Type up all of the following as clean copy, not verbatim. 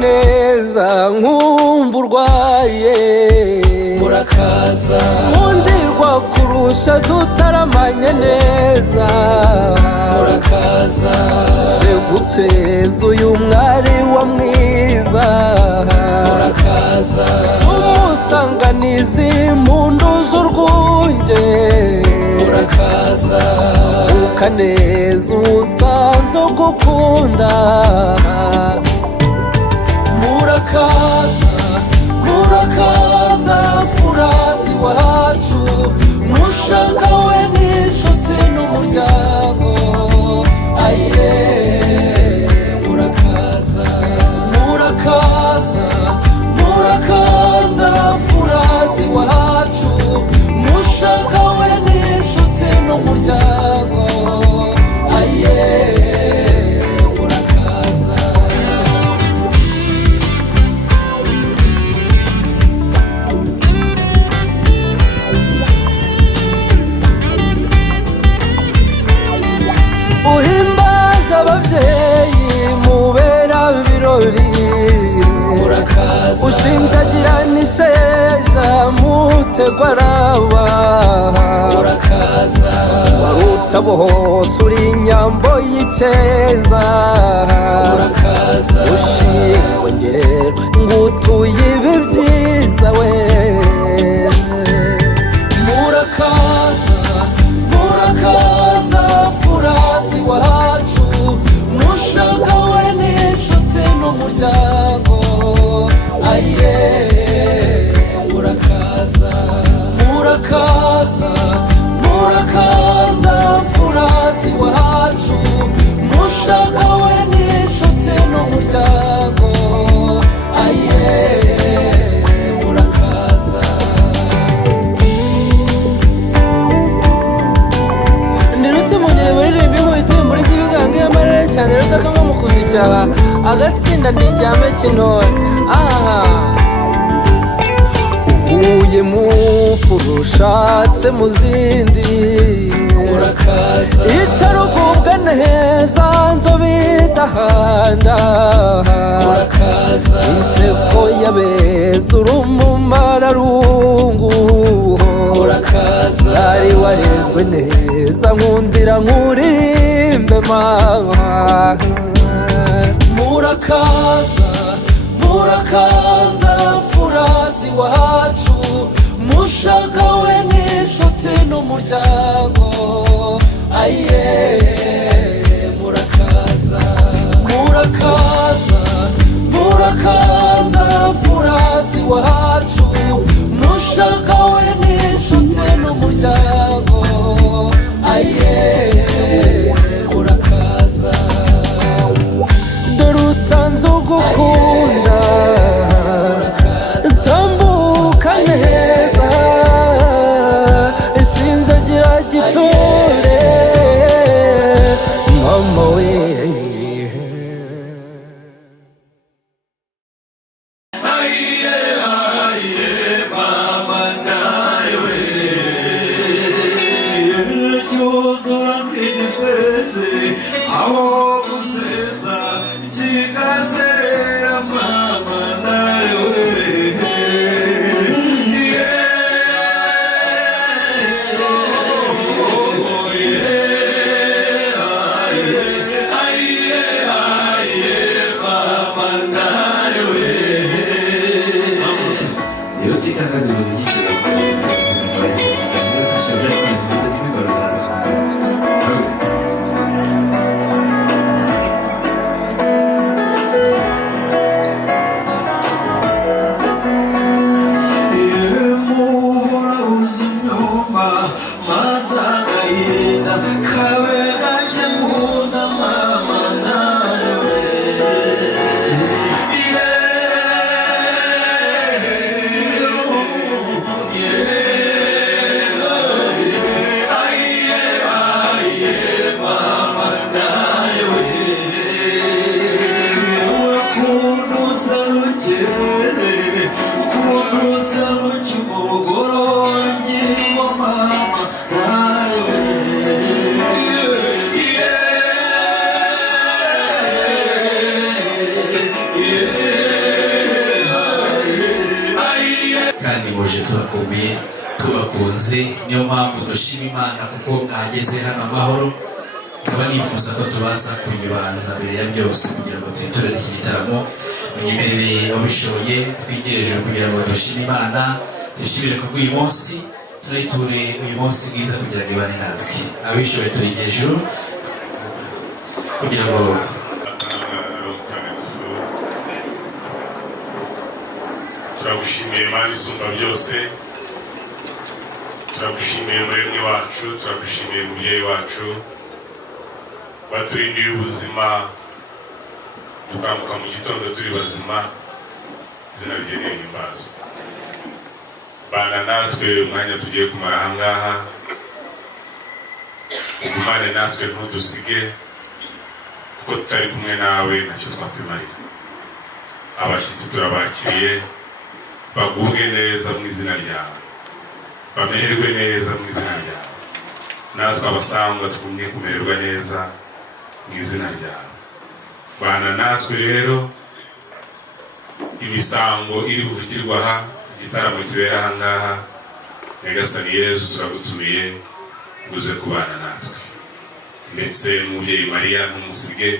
neza nkumva urwaye murakaza nkundirwa kurusha dutaramanye neza murakaza je gukeza uyu mwari wa mwiza murakaza umusanganizi impundu z'urwunge murakaza ukaneza usanze ugukunda murakaza murakaza furazi wacu mushaka we n'inshuti n'umuryango aye murakaza murakaza murakaza furazi wacu mushaka we n'inshuti n'umuryango aye uhimbaza ababyeyi mubera ibirori murakaza ushinjagira n'isheja mutegwaraba murakaza waruta bose uri inyambo y'ikeza murakaza ushingwa ngerero ngutuye ibi byiza we murakaza murakaza furazi wacu mushaka we n'inshuti n'umuryango aye murakaza murakaza murakaza furazi wacu mushaka we n'inshuti n'umuryango aye murakaza ndirutse mungere muririmba inkubito muri z'ibigango y'amarere cyane rutaka nko mu kuzicyaha agatsinda ntiryame cy'intore aha uvuye mu furu ushatse mu zindi murakaza icara ugubwe neza nzobe idahanda murakaza inseko y'abeza uri umumararungu murakaza wari warezwe neza nkundira nkuririmbe mama murakaza murakaza furazi wacu mushaka we n'inshuti n'umuryango aye murakaza murakaza murakaza furazi wacu mushaka we n'inshuti n'umuryango aye murakaza dore usanze ugukunda tambuka neza ishinjagira gitore mama we Imana kuko mwageze hano amahoro. Nkaba nifuza ko tubanza kuyibanza mbere ya byose kugira ngo twiturire iki gitaramo. Mwemerere ababishoboye twigirije kugira ngo dushime Imana, dushimire ku bw'uyu munsi, turiture uyu munsi mwiza kugira ngo ibane natwe. Abishoboye turigeje kugira ngo turagushimiye Imana isumba byose, turagushimiye Muremyi wacu, turagushimiye Mubyeyi wacu waturindiye ubuzima tukamuka mu gitondo turi bazima. Izina rye nihimbazwe. Bana natwe umwanya tugiye kumara ahangaha, ugumane natwe ntudusige, kuko tutari kumwe nawe ntacyo twakwimarira. Abashyitsi turabakiriye, bagubwe neza mu izina ryawe, bamererwe neza mu izina ryawe. Natwe abasangwa twumye kumererwa neza mu izina ryawe. Bana natwe rero, imisango iri buvugirwa aha, igitaramo kibera ahangaha, Nyagasani Yezu turagutumiye uze kubana natwe, ndetse n'umubyeyi Mariya ntumusige,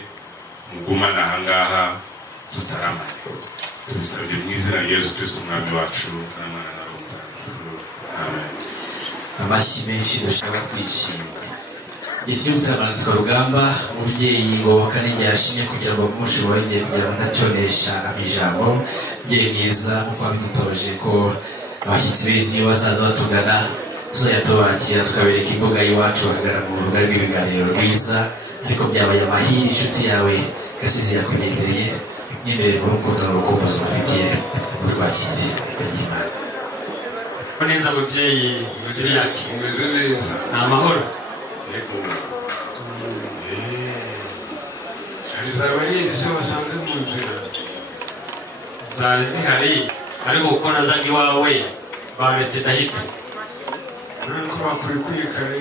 mugumane ahangaha tutaramane. Tubisabye mu izina rya Yezu Kristo umwami wacu n'Umwana na Roho Mutagatifu. Amen. amashyi menshi dushaka twishimiye. Igihe cy'ubutabana Rugamba, umubyeyi ngoboka n'igihe yashimye kugira ngo umushoboye kugira ngo ntacyonesha amijambo. Mubyeyi mwiza uko wabidutoje ko abashyitsi beza iyo bazaza batugana tuzajya tubakira tukabereka imbuga y'iwacu bakagana mu rubuga rw'ibiganiro rwiza. Ariko byabaye amahiri inshuti yawe Gasizi yakugendereye n'imbere mu rukundo n'urukumbuzi mufitiye mutwakire Imana. Neza mubyeyi Siriyaki, umeze neza? ni amahoro? Yego. Hari za bariyeri se wasanze mu nzira? Zari zihari, ariko kuko nazaga iwawe baretse ndahita. Nako bakurekuye kare,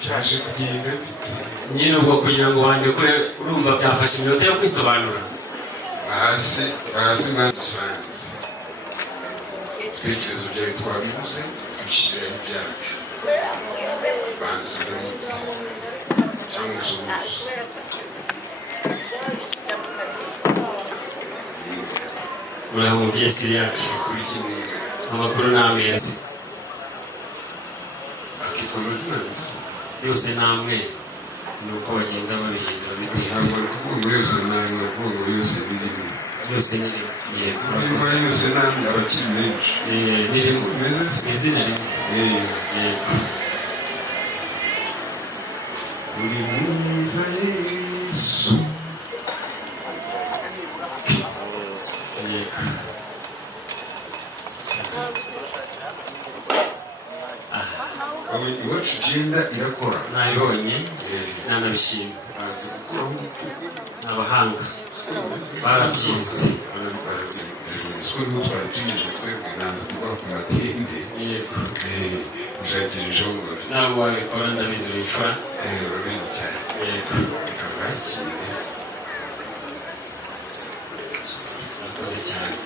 byaje kugenda bite? Nyine ubwo kugira ngo wandikure urumva byafashe iminota yo kwisobanura. Hasi mwadusanze. Ibitekerezo byawe twabibuze, tubishyiraho ibyacu. Banza uramutse cyangwa usuhuze. Uraho mubyeyi Siriyaki? Amakuru ni ameza. Akitwa amazina gusa? Yose ni amwe, ni uko bagenda babihindura bitewe. Ntabwo ari kuvuga yose n'amwe, kuvuga yose n'irimo. Yose ni rimwe. Yego, Niba yose n'amwe abakiri menshi. nije Umeze se? izina rimwe. Yego. Uri mwiza Yesu. Yego. Iwacu ugenda irakora. Nabibonye, nanabishimye. Bazi gukuraho umufuka. Ni abahanga, barabyize. Siko niho twari tugeze twebwe, naza kuvuga ku matende. Yego. Nshakirijeho ngo Ntabwo wabikora ndabizi wipfa. urabizi cyane. Yego. Reka bakire. Murakoze cyane.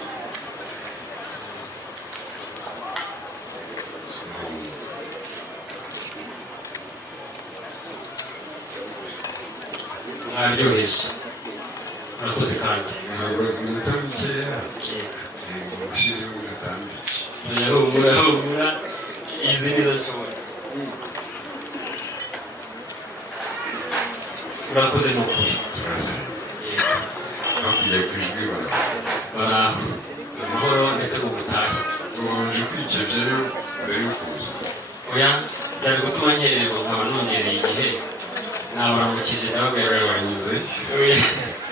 Mwaryoheje. Murakoze kandi. Ntabwo iminota mikeya. Yego. Ushyireho uratambike. Humura. Izi nizo nshobora. Murakoze ni ukuri. Turazanye. Yego. Hakurya ku ijwi Baraho. Amahoro ndetse n'ubutahe. tubanje kwikebyayo mbere yo kuza. Oya, byari gutuma nkererwa nkaba nongereye igihe. Nabaramukije ndababwira.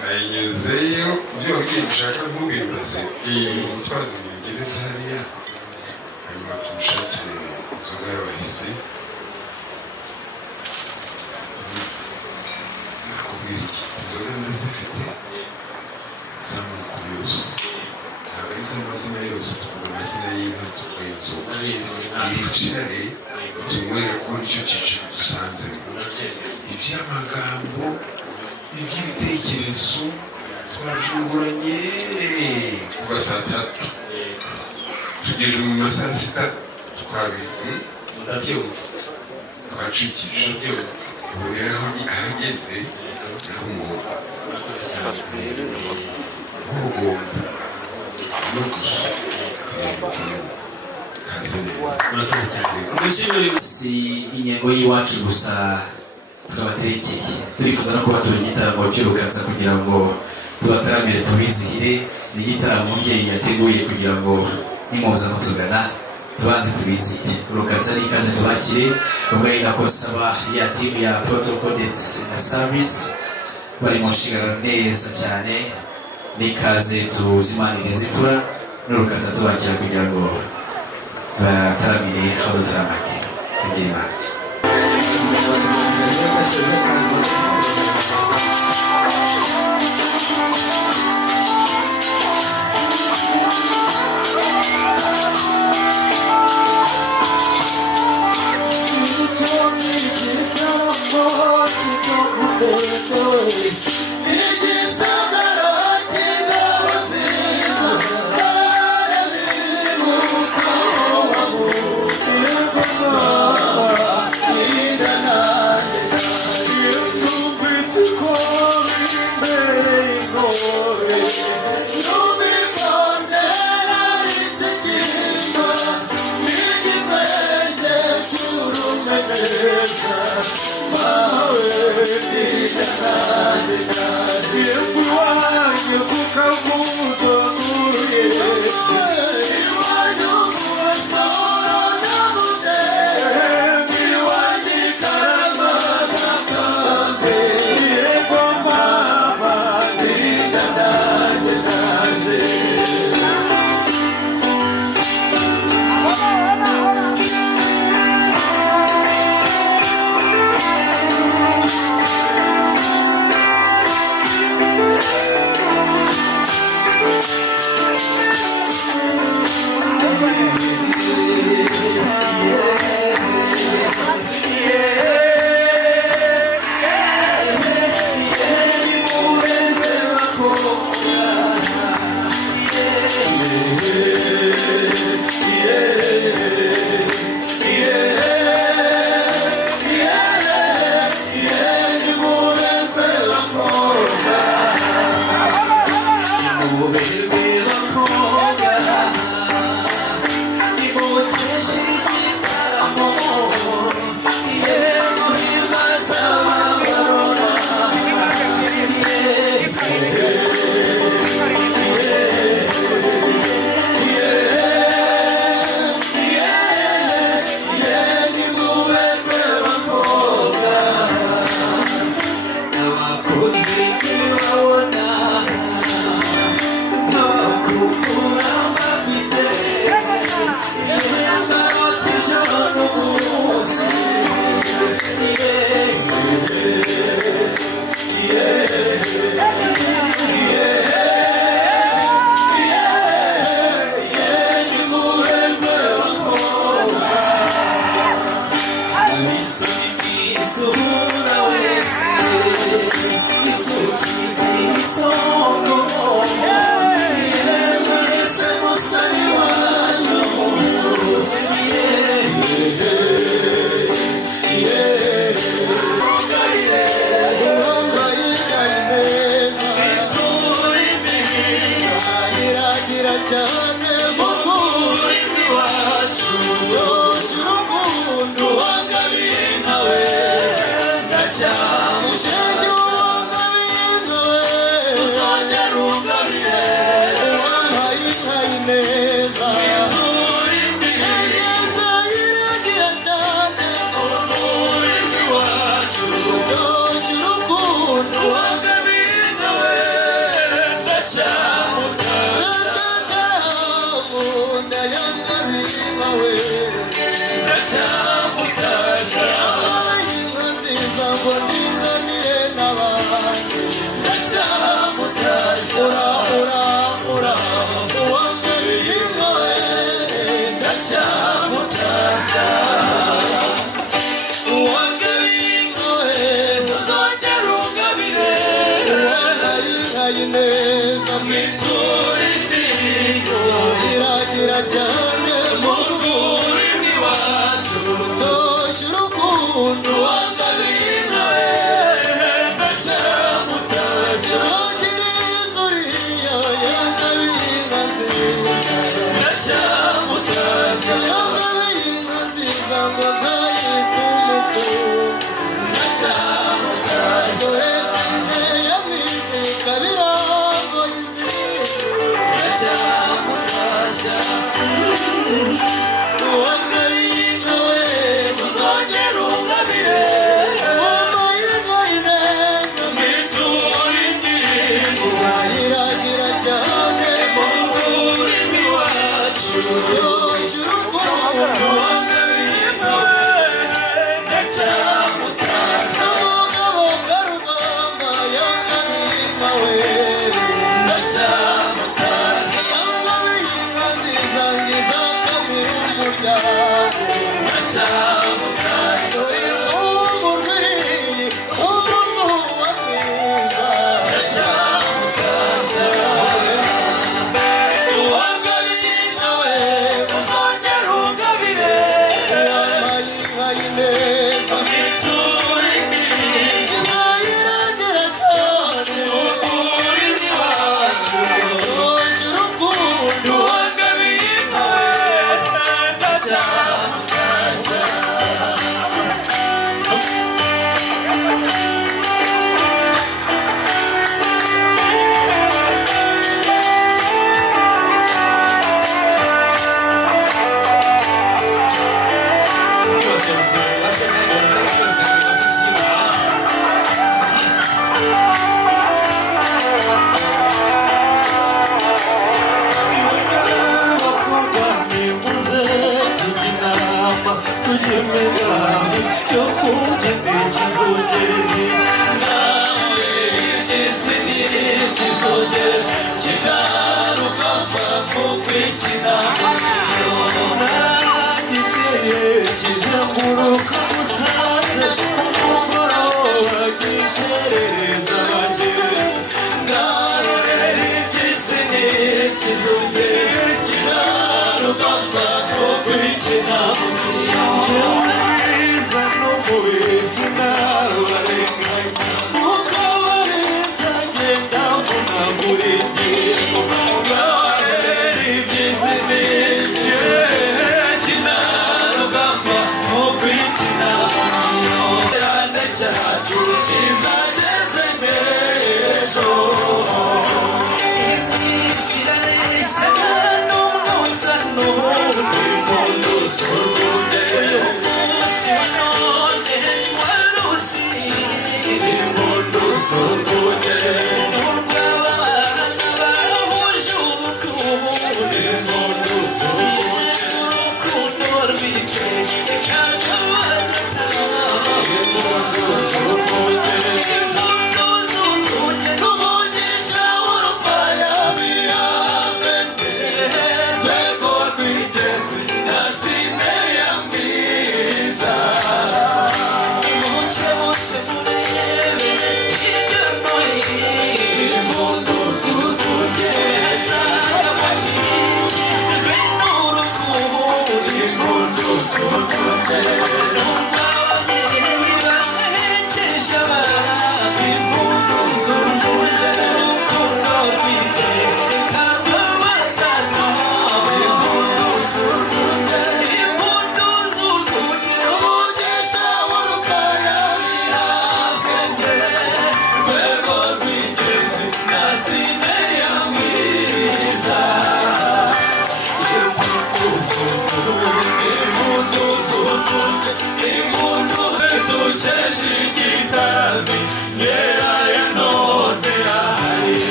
Nanyuzeyo ibyo wabwiye ushaka ntubimbaze. Umutwazi mu gereza hariya, hanyuma tumushakire inzoga y'abahizi. Nakubwira iki, inzoga ndazifite z'amoko yose. Ntabwo ari iz'amazina yose, tuvuga amazina y'inka, tuvuga inzoga. Yicare tunywere kuko nicyo cyiciro dusanzemo. Iby'amagambo, iby'ibitekerezo twabyunguranye kuva saa tatu tugeze mu masaa sita twabizi. Ndabyumva. twacikije ubu rero aho ahageze naho umwuga ntugomba no gusa si intego y'iwacu gusa twabaterekeye turifuza no kubatura igitaramo cy'urukanza kugira ngo tubataramire tubizihire. ni igitaramo umubyeyi yateguye kugira ngo nimuza mutugana tubanze tubizihire. urukanza ni ikaze tubakire ubwo ari nako saba ya timu ya protocol ndetse na service bari mu nshingano neza cyane. n'ikaze tuzimaniriza imfura n'urukanza tubakira kugira ngo bataramire aho dutaramanye. kugira imana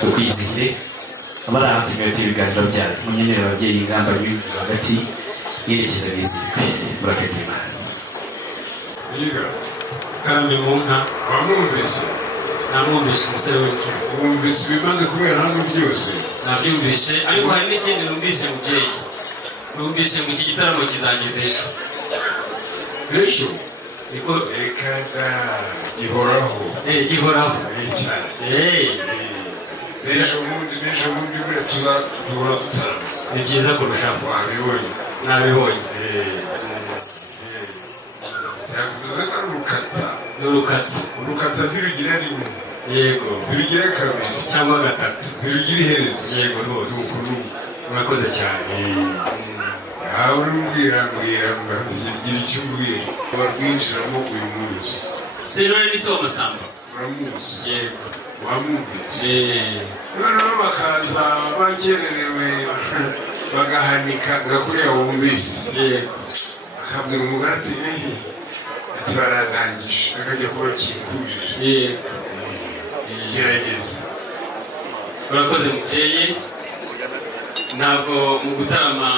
tukwizihire abarahatumye ibiganiro byayo munyenyere ababyeyi ingamba y'ibintu hagati yerekeza bizirwe murakagira Imana yiga kandi mu nka wamwumvise namwumvise umusore w'imfura wumvise ibimaze kubera hano byose nabyumvise ariko hari n'ikindi numvise mubyeyi numvise ngo iki gitaramo kizageza ejo ejo niko reka da gihoraho gihoraho cyane n'ejo bundi buriya tuzaduhora dutarama ni byiza kurushaho wabibonye nabibonye yakuze ko ari n'urukatsi urukatsa ntirugira rimwe yego ntirugira kabiri cyangwa gatatu ntirugira iherezo yego rwose nuko murakoze cyane aha urambwira ngo zigira icyo umbwira barwinjiramo uyu munsi senore ni se w'amasamba uramuzi yego wamwumvise noneho bakaza bakererewe bagahanika ngakuriya wumvise yego akabwira umugore ati ati barandangije akajya kubakingurira yego gerageza urakoze mubyeyi ntabwo mu gutarama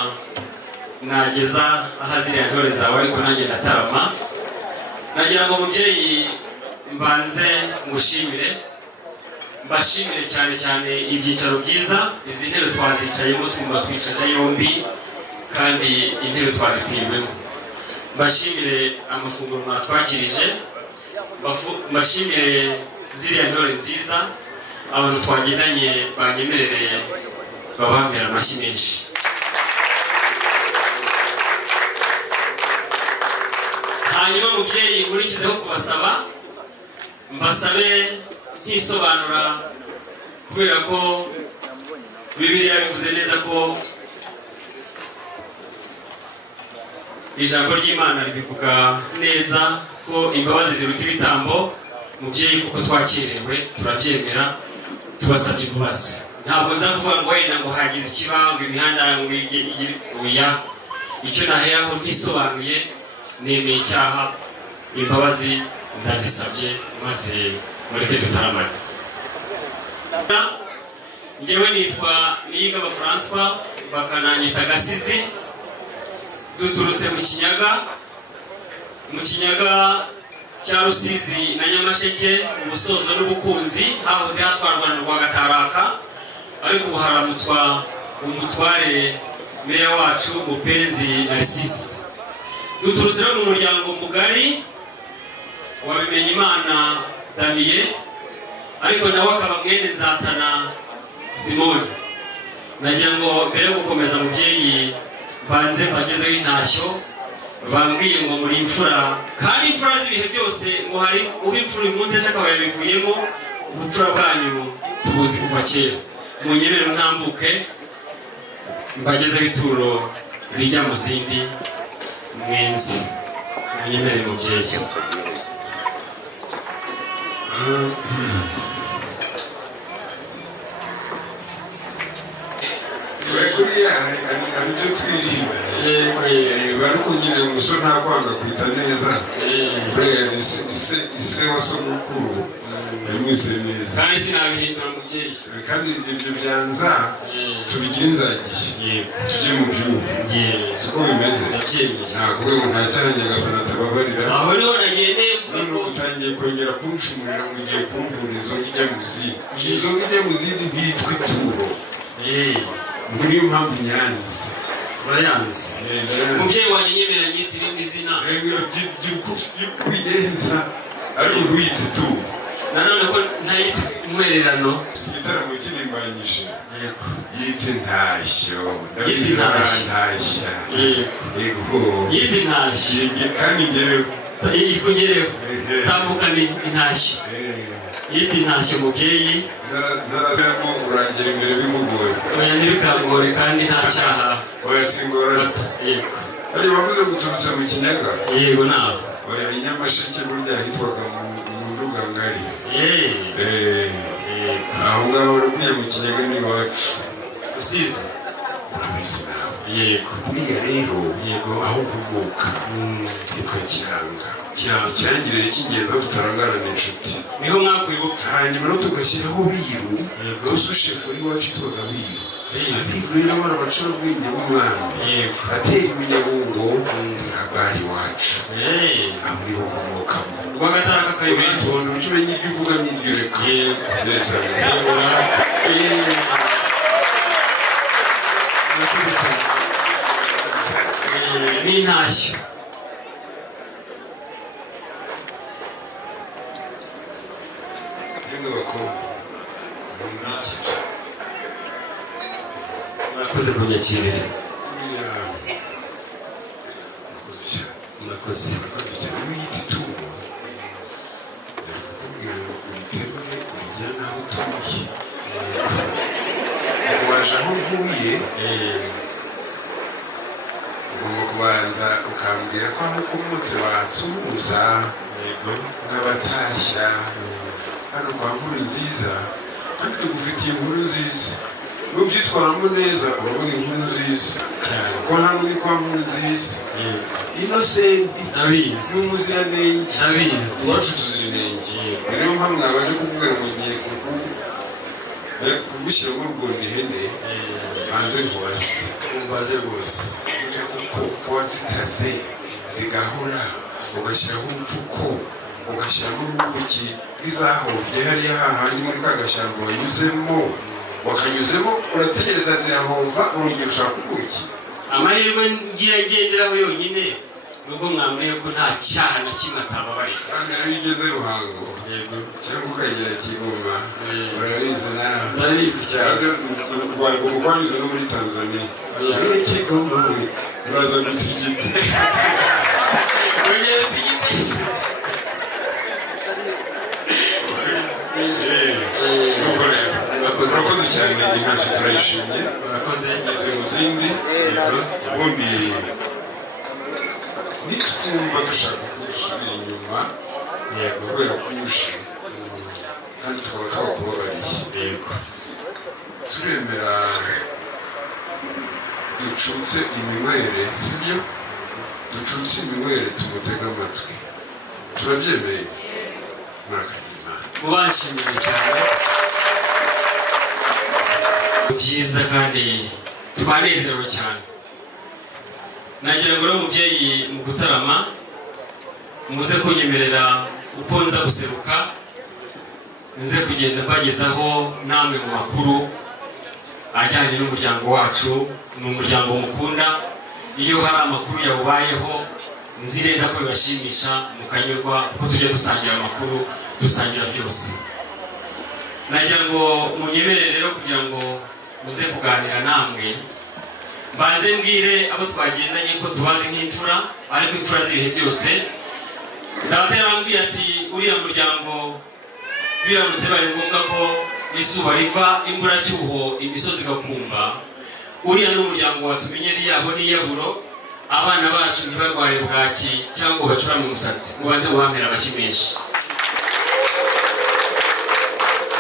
nageza aho ziriya ntore zawe ariko nanjye ndatarama nagira ngo mubyeyi mbanze ngushimire mbashimire cyane cyane ibyicaro byiza izi ntebe twazicayemo twumva twicaje yombi kandi intebe twazikwiriwemo mbashimire amafunguro mwatwakirije mbashimire ziriya ntore nziza abantu twagendanye banyemerereye babambera amashyi menshi. Hanyuma mubyeyi nkurikizeho kubasaba mbasabe ntisobanura kubera ko Bibiliya bivuze neza ko ijambo ry'Imana ribivuga neza ko imbabazi ziruta ibitambo. Mubyeyi kuko twakerewe turabyemera tubasabye imbabazi. Ntabwo nza kuvuga ngo wenda ngo hagize ikibango imihanda oya, icyo naheraho ntisobanuye nemeye icyaha, imbabazi ndazisabye maze mureke dutaramane. Njyewe nitwa Niyigaba François bakananyita Gasizi, duturutse mu Kinyaga cya Rusizi na Nyamasheke mu Busozo n'Ubukunzi, hahoze hatwarwa na Rwagataraka, ariko ubu haramutswa umutware meya wacu Mupenzi Narcisse. Duturutse mu muryango mugari wa Bimenyimana Damien, ariko nawe akaba mwene Nzatana Simoni. Nagira ngo mbere yo gukomeza mubyeyi banze mbagezeho intashyo, bambwiye ngo muri imfura, kandi imfura z'ibihe byose ngo hari uba imfura uyu munsi akaba yabivuyemo, ubupfura bwanyu tubuzi kuva kera. Munyemerere ntambuke mbagezeho ituro rijya mu zindi mwenzi. Munyemerere mubyeyi. kuriya hari ibyo twirinda bari kugira umusore nta kwanga kwita neza, buriya ise wa sogokuru yamwise neza kandi sinabihindura mubyeyi, kandi ibyo byanza tubigire inzagiye tujye mu byubu siko bimeze. ntabwo ngo nta cyaha Nyagasani atababarira. aho niho nagendeye none utangiye kongera kunshumurira ngo ugiye kumbura inzoga ijya mu zindi. inzoga ijya mu zindi ntiyitwa ituro, niyo mpamvu nyanze. urayanze mubyeyi wanjye nyemera nyita irindi zina kubigenza ariko ntuyite ituro. nanone ko ntayita umwererano. igitaramo kirimbanyije yego yite intashyo, Yite intashyo. ntashya yego yita intashyo kandi ngereho ikugereho tambukana intashyo. Yita intashyo mubyeyi. naraziramo urangira imbere bimugoye. oya ntibikangore kandi nta cyaha. oya singorane. yego ari bavuze guturutse mu Kinyaga. yego nawe oya i Nyamasheke burya hitwaga mu Nduga ngari. aho ngaho buriya mu Kinyaga ni iwacu. Rusizi urabizi nawe. yego buriya rero Yego. aho ukomoka hitwa Kiranga. Kiranga. ikirangirire cy'ingenzi aho tutarangana n'inshuti. niho mwakuye ubupfu. hanyuma no tugashyiraho Biru. gusa shefu w'iwacu yitwaga Biru. Abiru rero abana bacura ubwenge bw'umwami. yego atera ibinyabungo ntabwo ari iwacu. aho niho nkomokamo. Rwagataraka kayibanda. uritonda uburyo umenya ibyo uvuga n'ibyo ureka. yego neza yego n'intashyo. yemwe bakobwa mumbikire. murakoze kunyakirira. buriya murakoze cyane. murakoze. murakoze cyane. wiyita ituro ari kukubwira ngo uriterure urijyane aho utuye. waje aho ntuye ugomba kubanza ukambwira ko aho ukomotse wansuhuza yego nk'abatashya hano kwa nkuru nziza, kandi tugufitiye inkuru nziza. nubyitwaramo neza urabona inkuru nziza. cyane. ko hano ni kwa nkuru nziza. yego inosenti ndabizi n'umuziranenge. ndabizi. iwacu tuzira inenge. niyo mpamvu nabaje kukubwira ngo ngiye kugushyiramo urwondo ihene hanze nkubaze. umbaze rwose. kuko kuba zitaze zigahora ugashyiraho umupfuko ugashyiramo n'ubuki bw'izahofye hariya hahandi muri ka gashyamba wanyuzemo wakanyuzemo urategereza zirahova urongera ushaka ubuki. amahirwe ngiye ngenderaho yonyine nubwo mwambwiye ko nta cyaha na kimwe atababarira. kandi iyo ugeze Ruhango cyangwa ukagera Kigoma urabizi nawe. Ndabizi cyane. Umukwanyuze no muri Tanzania muri Kigoma uraza gutigita. Ongera utigite. Urakoze cyane intashyo turayishimye. Urakoze. Ngeze mu zindi ubundi nitwumva dushaka gusubira inyuma kubera kuyusha kandi tukaba twakubabariye turemera ducutse iminywere sibyo ducutse iminywere tumutega amatwi turabyemeye murakagira Imana. Mubashimiye cyane byiza kandi twanezerewe cyane. Nagira ngo umubyeyi mu gutarama muze kunyemerera uko nza guseruka nze kugenda mbagezaho namwe mu makuru ajyanye n'umuryango wacu. Ni umuryango mukunda, iyo hari amakuru yawubayeho nzi neza ko bibashimisha mukanyurwa kuko tujya dusangira amakuru, dusangira byose. Nagira ngo munyemerere rero kugira ngo muze kuganira namwe, mbanze mbwire abo twagendanye ko tubazi nk'imfura ariko imfura z'ibihe byose. Data yarambwiye ati uriya muryango biramutse bari ngombwa ko izuba riva imburacyuho imisozi igakumba, uriya n'umuryango watumenye riyabo n'iyaburo, abana bacu ntibarware bwaki cyangwa bacurame umusatsi, mubanze mubampera amashyi menshi.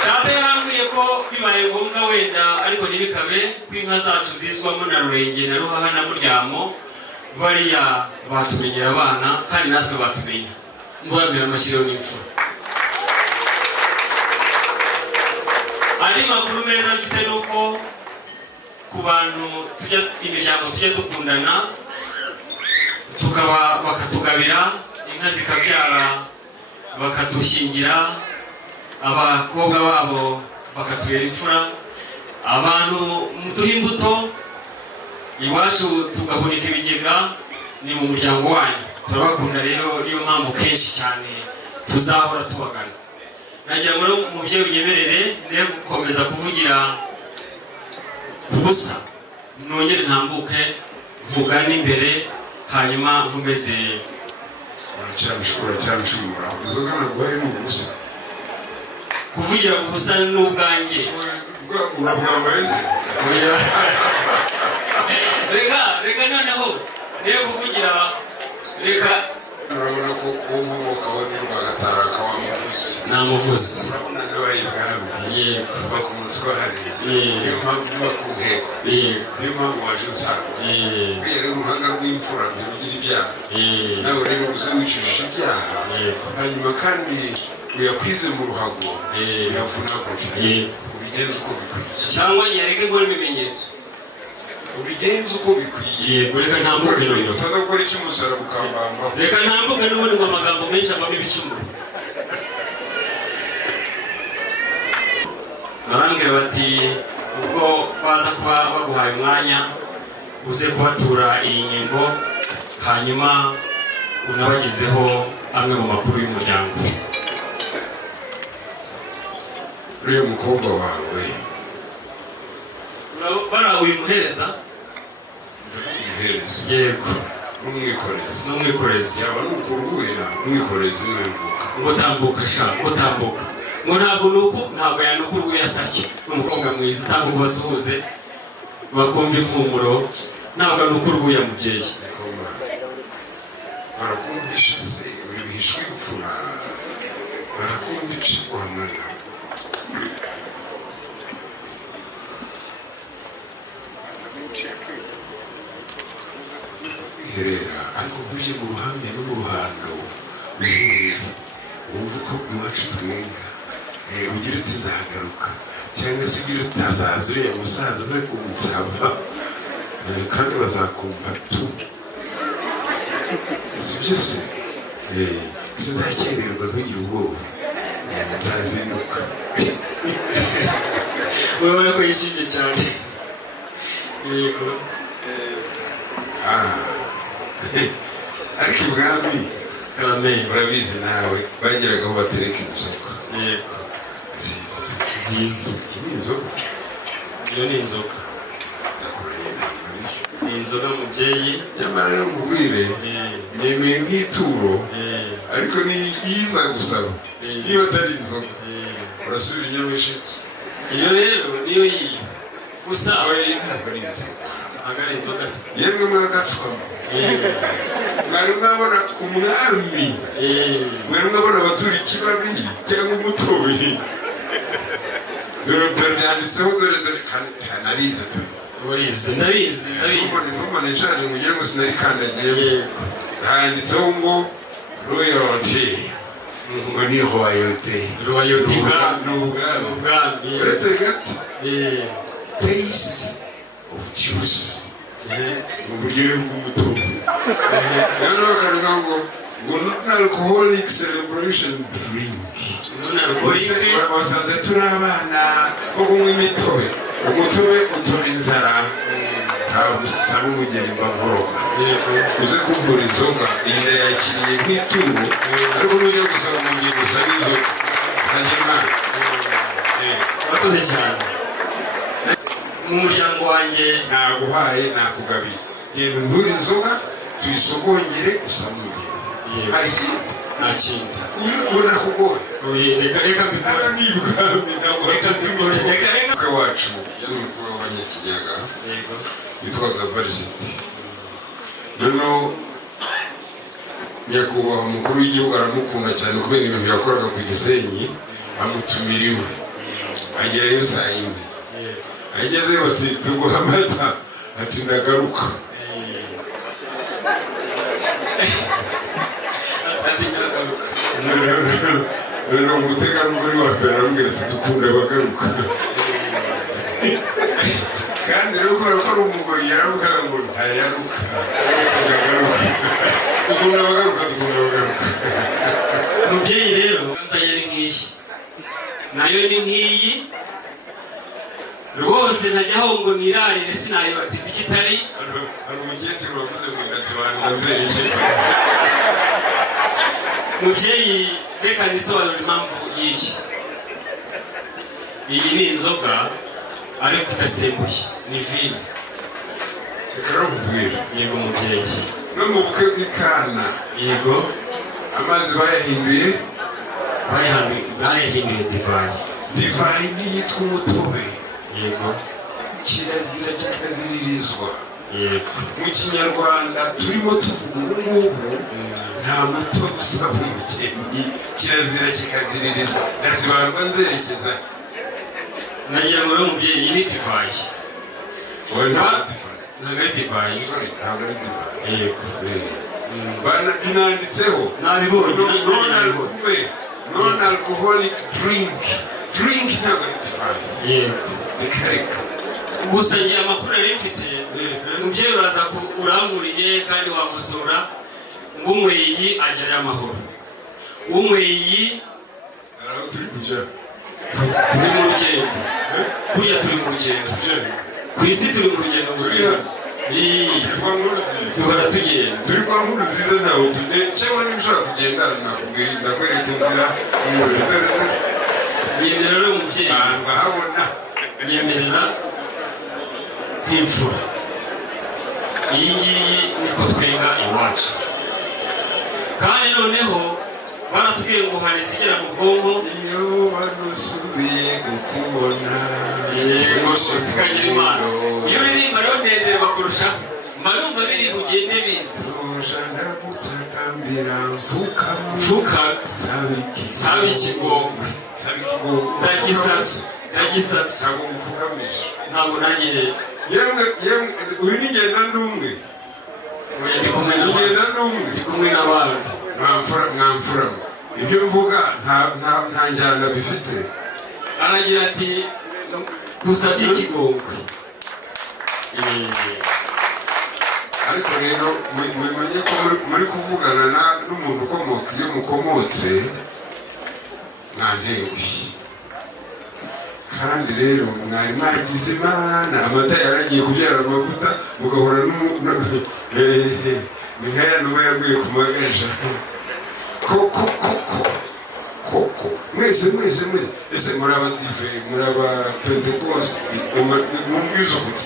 Data yarambwiye ko bibaye ngombwa wenda ariko ntibikabe ko inka zacu zizwamo na Rurenge na Ruhaha na Muryamo, bariya batumenyera abana kandi natwe batumenya, mubampera amashyi rero n'imfura. Andi makuru meza mfite nuko ku bantu imiryango tujya dukundana bakatugabira inka zikabyara bakadushyingira, abakobwa babo bakatubera imfura, abantu muduha imbuto iwacu tugahunika ibigega, ni mu muryango wanyu. Turabakunda rero, niyo mpamvu kenshi cyane tuzahora tubagana. Nagira ngo umubyeyi unyemerere ne gukomeza kuvugira kubusa, nongere ntambuke mugane imbere hanyuma nkomeze. uracyabishobora inzoga naguhaye ni ubusa kuvugira kubusa n'ubwanjye urabwambaye se reka noneho rero kuvugira reka urabona ko uw'umwuka we n'urwagatara kawamuvuze namuvuze urabona n'abaye ibwami yego baka umutware niyo mpamvu uba ku nteko niyo mpamvu waje usanga buriya rero uruhanga rw'imfura ntirugira ibyaha nawe rero uze wicishije ibyaha hanyuma kandi uyakwize mu ruhago uyavunagure ubigenze uko bikwiye cyangwa nyereke ngo ibimenyetso ubigenze uko bikwiye. Yego reka ntambuke n'ubundi utazakora icyo umusaraba ukambambaho. Reka ntambuke n'ubundi ngo amagambo menshi avamo ibicumuro. Barambwira bati ubwo baza kuba baguhaye umwanya uze kubatura iyi ngingo hanyuma unabagezeho amwe mu makuru y'umuryango. Uriya mukobwa wawe barawimuhereza yego n'umwikorezi yaba nukuruhuya umwikorezi n'imvuka ngo tambuka sha ngo tambuka ngo ntabwo yanukuruye asake umukobwa mwiza utambuka basuhuze bakumva impumuro ntabwo yanukuruye mubyeyi barakumvisha se uri bihishwe gufura barakumvisha wamwana herera ariko uje mu ruhande no mu ruhando wiherera wumva uko iwacu twenga ugira uti nzagaruka cyangwa se ugira utazaza uriya musaza aze kunsaba kandi bazakumva tu si byose sinzakererwa ntugire ubwoba nzazinduka urabona ko yishimye cyane yego ariko ibwami amen urabizi nawe bageraga aho batereka inzoga yego nziza ni inzoga iyo ni inzoga ni inzoga mubyeyi nyamara rero mubwire nemeye nk'ituro ariko ni iza gusaba niba atari inzoga urasubira inyamasheke iyo rero niyo yiyo gusa oya ntabwo ari inzoga ntabwo ari inzoga se yemwe mwagacwamo mwari mwabona ku mwami mwari mwabona abatura ikibabi cyangwa umutobe dore byanditseho dore kandi narize ndabizi mbona nshaje mugire ngo sinarikandagiye handitseho ngo royalty ngo ni royalty bwami uretse gato taste of juice uburyohe bw'umutobe rero bakavuga ngo non-alcoholic celebration drink basanze turi abana bo kunywa imitobe umutobe utora inzara ntabwo usaba umugeni mbagoroba uze kumbura inzoga iyi ndayakiriye nk'ituro ariko nujya gusaba umugeni usaba inzoga ntajya imana urakoze cyane mu muryango wanjye naguhaye nakugabiye genda umbura inzoga tuyisogongere usaba umugeni hari ikindi nta kindi ubona kugoye reka mbikora n'ibwami ntabwo reka wacu yari umukuru w'abanyakinyaga witwaga varisiti noneho nyakubahwa umukuru w'igihugu aramukunda cyane kubera ibintu yakoraga ku Gisenyi amutumira iwe agerayo saa yine agezeyo bati tuguha amata ati ndagaruka noneho umutegarugori wa mbere aramubwira ati dukunda abagaruka kandi rero kubera ko ari umugoyi yaravugaga ngo ntayaruka ndagaruka dukunda abagaruka umubyeyi rero nzanye ni nk'iyi nayo ni nk'iyi rwose ntajyaho ngo nirarire sinayibatiza ikitari hari umukecuru wavuze ngo ndasobanura nzereke mubyeyi reka nisobanura impamvu y'iyi iyi ni inzoga ariko idasembuye ni vino reka rakubwira yego mubyeyi no mu bukwe bw'ikana yego amazi bayahinduye divayi divayi niyitwa umutobe yego kirazira kikaziririzwa yego mu kinyarwanda turimo tuvuga ubu ngubu nta mutobe usaba umugeni kirazira kikaziririzwa ndazibarwa nzerekeza nagira ngo rero mubyeyi iyi ni divayi wowe ntabwo ari divayi yego binanditseho nabibonye non-alcoholic drink ntabwo ari divayi yego reka reka gusa ngira amakuru nari mfite umubyeyi uraza uranguriye kandi wagusura ngo unyweye iyi agere amahoro unyweye iyi aho turi kujya turi mu rugendo burya turi mu rugendo ku isi turi mu rugendo duhora tugenda turi kwa nkuru nziza ntawe cyangwa niba ushobora kugenda nakubwira ndakwereka inzira nyemerera rero umubyeyi ngahabona nyemerera nk'imfura iyi ngiyi niko twenga iwacu kandi noneho baratubwiye ngo hari izigera mu bwonko iyo banusubiye kukubona yego sikagira imana iyo uririmba rero nezerwa kurushaho mba numva biri bugende biza ndagutakambira mvuka saba ikigongwe ndagisabye ntabwo mupfukamisha ntabwo nanjye yemwe uyu ni ngenda n'umwe ndi kumwe n'abandi mwamfura ibyo mvuga nta njyana bifite aragira ati dusabye ikigongwe ariko rero mumenye ko muri kuvugana n'umuntu ukomoka iyo mukomotse mwantengushye kandi rero mwari mwagize imana amata yaragiye kubyara amavuta mugahora ni nkaya numa yaguye ku magaja koko mwese ese muraba dive muraba pentecost mubwiza ukuri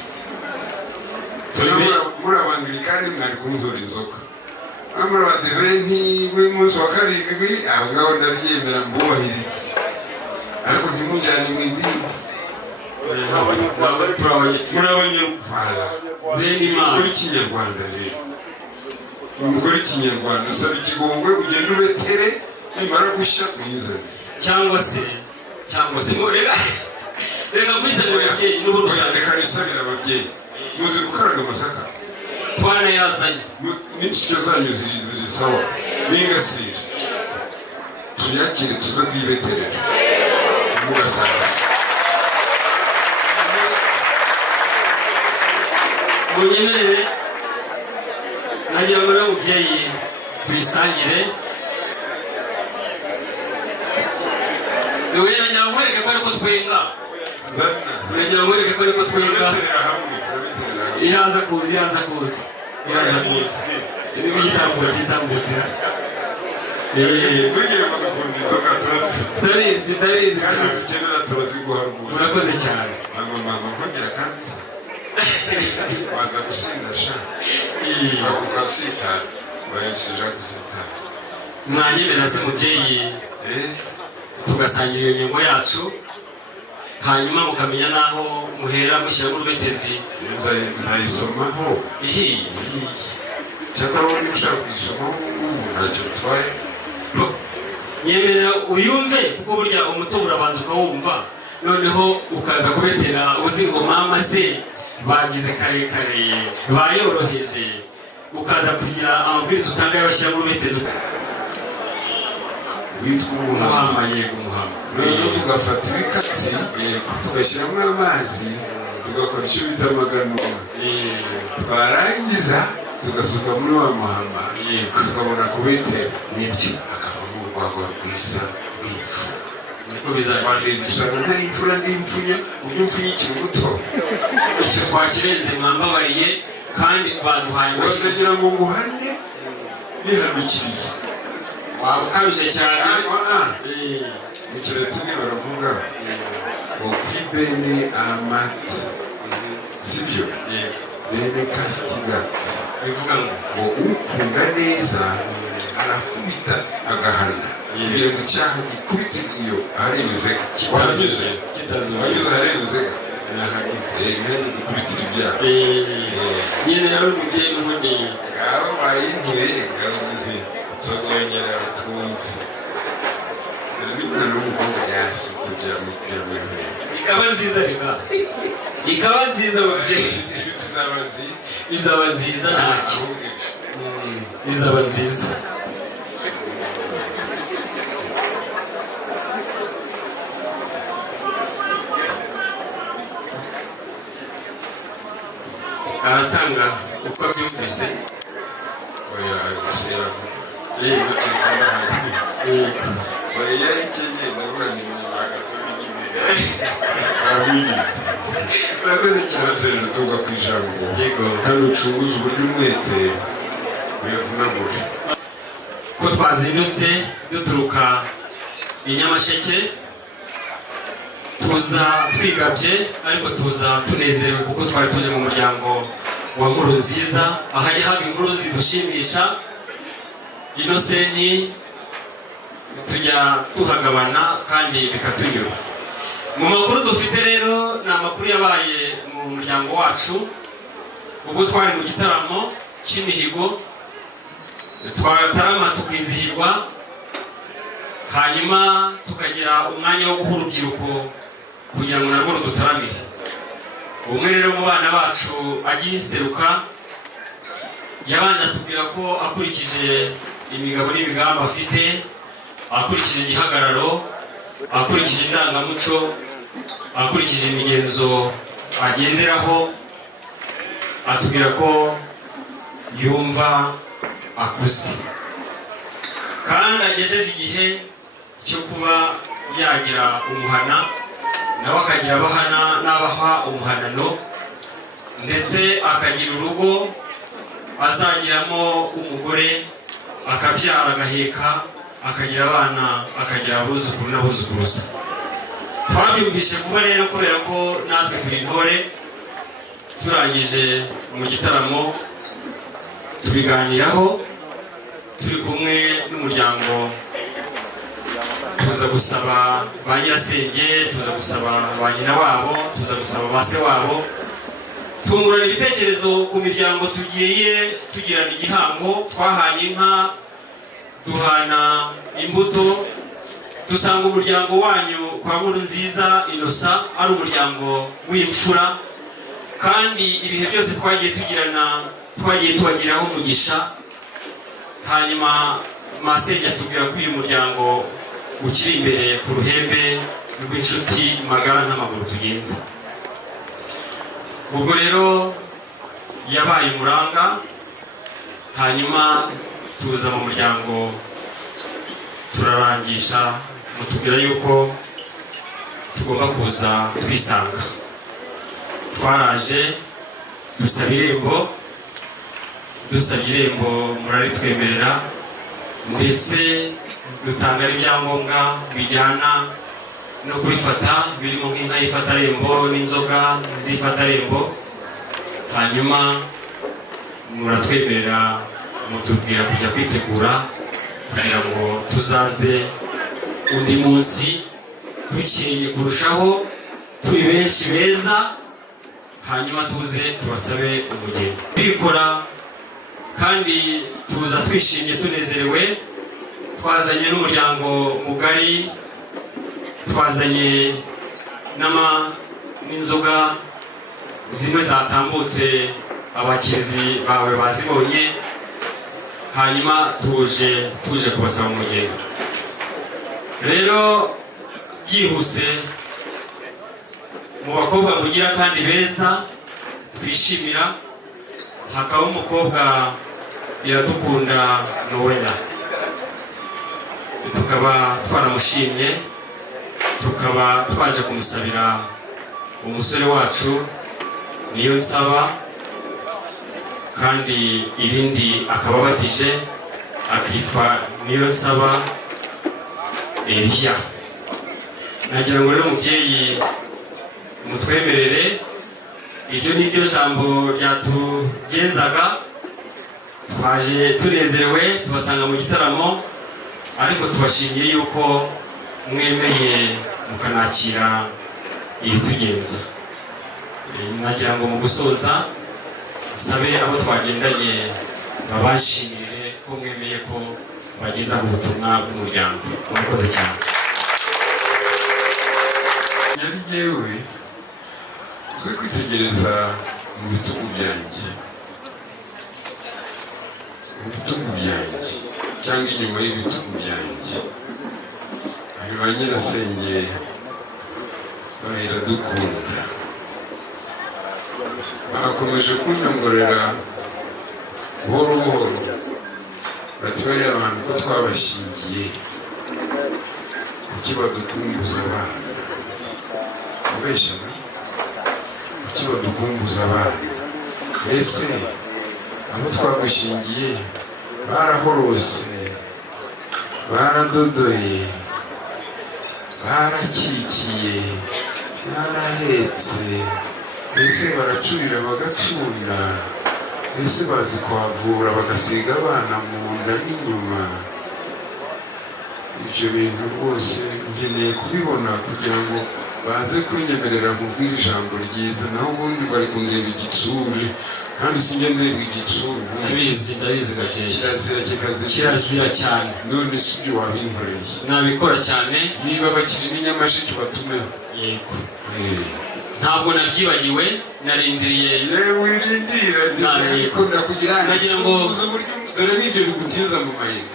muraba anglikani mwari kumudora inzoka muraba dive nk'umunsi wa karindwi aho ngaho ndabyemera mbubahirize ariko ntimujyane mu idini muri abanyarwanda mukora ikinyarwanda rero mukora ikinyarwanda usaba ikigongwe ugenda ubetere nimara gushya mwizane cyangwa se reka mwizane ababyeyi n'ubundi usanga reka nisabira ababyeyi muzi gukaraga amasaka twana yazanye n'inshyikyo zanyu ziri sawa n'ingasire tuyakire tuze kuyibeterera mugasanga munyemerere nagira ngo rero umubyeyi tuyisangire nagira ngo mwereke ko ariko twenga nagira ngo mwereke ko ariko twenga iraza kuza niba yitambutse turabizi cyane murakoze cyane waza gusindasha ukasita bayisija gusita mwanyemera se mubyeyi tugasangira iyo ngingo yacu hanyuma mukamenya naho muhera mushyiramo urubetezi nzayisomaho cyakora wowe niba ushaka kuyisomaho ntacyo bitwaye nyemerera uyumve kuko burya umutungo urabanza ukawumva noneho ukaza kubetera uzi ngo mama se bagize karekare bayoroheje ukaza kugira amabwiriza utanga y'abashyiramo urubetezi witwa umuhama noneho tugafata ibikatsi tugashyiramo amazi tugakora icyo bita amaganura twarangiza tugasuka muri wa muhama tukabona kubetera nibyo akavamo urwagwa rwiza rw'imfura niko bizajya usanga ntari imfura n'imfunya uburyo mfunyikira umuto icyo twakirenze mwambabariye kandi baduhaye bakagira ngo nguhane nihanukiriye waba ukabije cyane mu kilatini baravuga ngo kwibene amati sibyo bene kastigati bivuga ngo ukunda neza arakubita agahana kugira ngo icyaha gikubite iyo ahari ibizega wanyuze ahari ibizega ntihari gikubitira ibyaha nyine rero umubyeyi n'ubundi ngaho bayintuye ngaho uzi sogonyera twumve n'umwana w'umukobwa yasitse byamwihera ikaba nziza ikaba nziza mubyeyi izaba nziza ntacyo izaba nziza aratanga uko abyumvise oya gusera oya ikenye ndabona ni urakoze cyane maze rutuga ku ijambo yego kandi ucunguze uburyo umwete uyavunagure ko twazindutse duturuka i Nyamasheke tuza twigabye ariko tuza tunezerewe kuko twari tuje mu muryango wa nkuru nziza ahajya haba inkuru zidushimisha inosenti tujya tuhagabana kandi bikatunyura mu makuru dufite rero ni amakuru yabaye mu muryango wacu ubwo twari mu gitaramo cy'imihigo twatarama tukizihirwa hanyuma tukagira umwanya wo guha urubyiruko kugira ngo narwo rudutaramire umwe rero mu bana bacu agiseruka yabanje atubwira ko akurikije imigabo n'imigambi afite akurikije igihagararo akurikije indangamuco akurikije imigenzo agenderaho atubwira ko yumva akuze kandi agejeje igihe cyo kuba yagira umuhana nawe akagira abahana n'abaha umuhanano ndetse akagira urugo azagiramo umugore akabyara agaheka akagira abana akagira abuzukuru n'abuzukuruza. Twabyumvise vuba rero kubera ko natwe turi intore, turangije mu gitaramo tubiganiraho turi kumwe n'umuryango, tuza gusaba ba nyirasenge, tuza gusaba ba nyina wabo, tuza gusaba ba se wabo, tungurana ibitekerezo ku miryango tugiye tugirana igihango. Twahanye inka, duhana imbuto, dusanga umuryango wanyu kwa Nkurunziza Innocent ari umuryango w'imfura, kandi ibihe byose twagiye tugirana twagiye tubagiraho umugisha. Hanyuma masenge atubwira ko uyu muryango ukiri imbere ku ruhembe rw'inshuti magara n'amaguru tugenza. Ubwo rero yabaye umuranga, hanyuma tuza mu muryango turarangisha, mutubwira yuko tugomba kuza twisanga. Twaraje dusaba irembo, dusabye irembo muraritwemerera, ndetse dutanga n'ibyangombwa bijyana no kurifata, birimo nk'inka y'ifatarembo n'inzoga z'ifatarembo. Hanyuma muratwemerera, mutubwira kujya kwitegura kugira ngo tuzaze undi munsi dukeye kurushaho, turi benshi beza, hanyuma tuze tubasabe umugeni. Bikora kandi tuza twishimye tunezerewe, twazanye n'umuryango mugari, twazanye n'inzoga zimwe zatambutse abakirizi bawe bazibonye, hanyuma tuje kubasaba umugeni. Rero byihuse, mu bakobwa mugira kandi beza twishimira, hakaba umukobwa Iradukunda Noella, tukaba twaramushimye, tukaba twaje kumusabira umusore wacu Niyonsaba, kandi irindi akaba abatije akitwa Niyonsaba Elia. Nagira ngo rero umubyeyi mutwemerere, iryo ni ryo jambo ryatugenzaga. Twaje tunezerewe tubasanga mu gitaramo, ariko tubashimiye yuko mwemeye mukanakira iritugenza. Nagira ngo mu gusoza sabe abo twagendanye babashimire ko mwemeye ko bagezaho ubutumwa bw'umuryango. Murakoze cyane. Yari jyewe uze kwitegereza mu bitugu byanjye, mu bitugu byanjye cyangwa inyuma y'ibitugu byanjye hari ba nyirasenge ba Iradukunda, barakomeje kunyongorera buhoro buhoro, bati bariya abantu ko twabashingiye kuki badukumbuza abana, abeshana kuki badukumbuza abana, mbese abo twagushingiye barahorose, baradodoye, barakikiye, barahetse, mbese baracurira bagacunda, mbese bazi kuhavura bagasiga abana mu nda n'inyuma. Ibyo bintu rwose nkeneye kubibona kugira ngo baze kunyemerera nkubwire ijambo ryiza, naho ubundi bari kundeba igitsure, kandi sinjye ndeba igitsure. Ndabizi gakeye. Kirazira cyane. None si ibyo wabinkoreye. Nabikora cyane. Niba bakiri n'inyamasheke batumeho. Yego. Ntabwo nabyibagiwe, narindiriye. Yewe wirindira, ndikunda kugira ngo dore n'ibyo bigutiza mu mayira.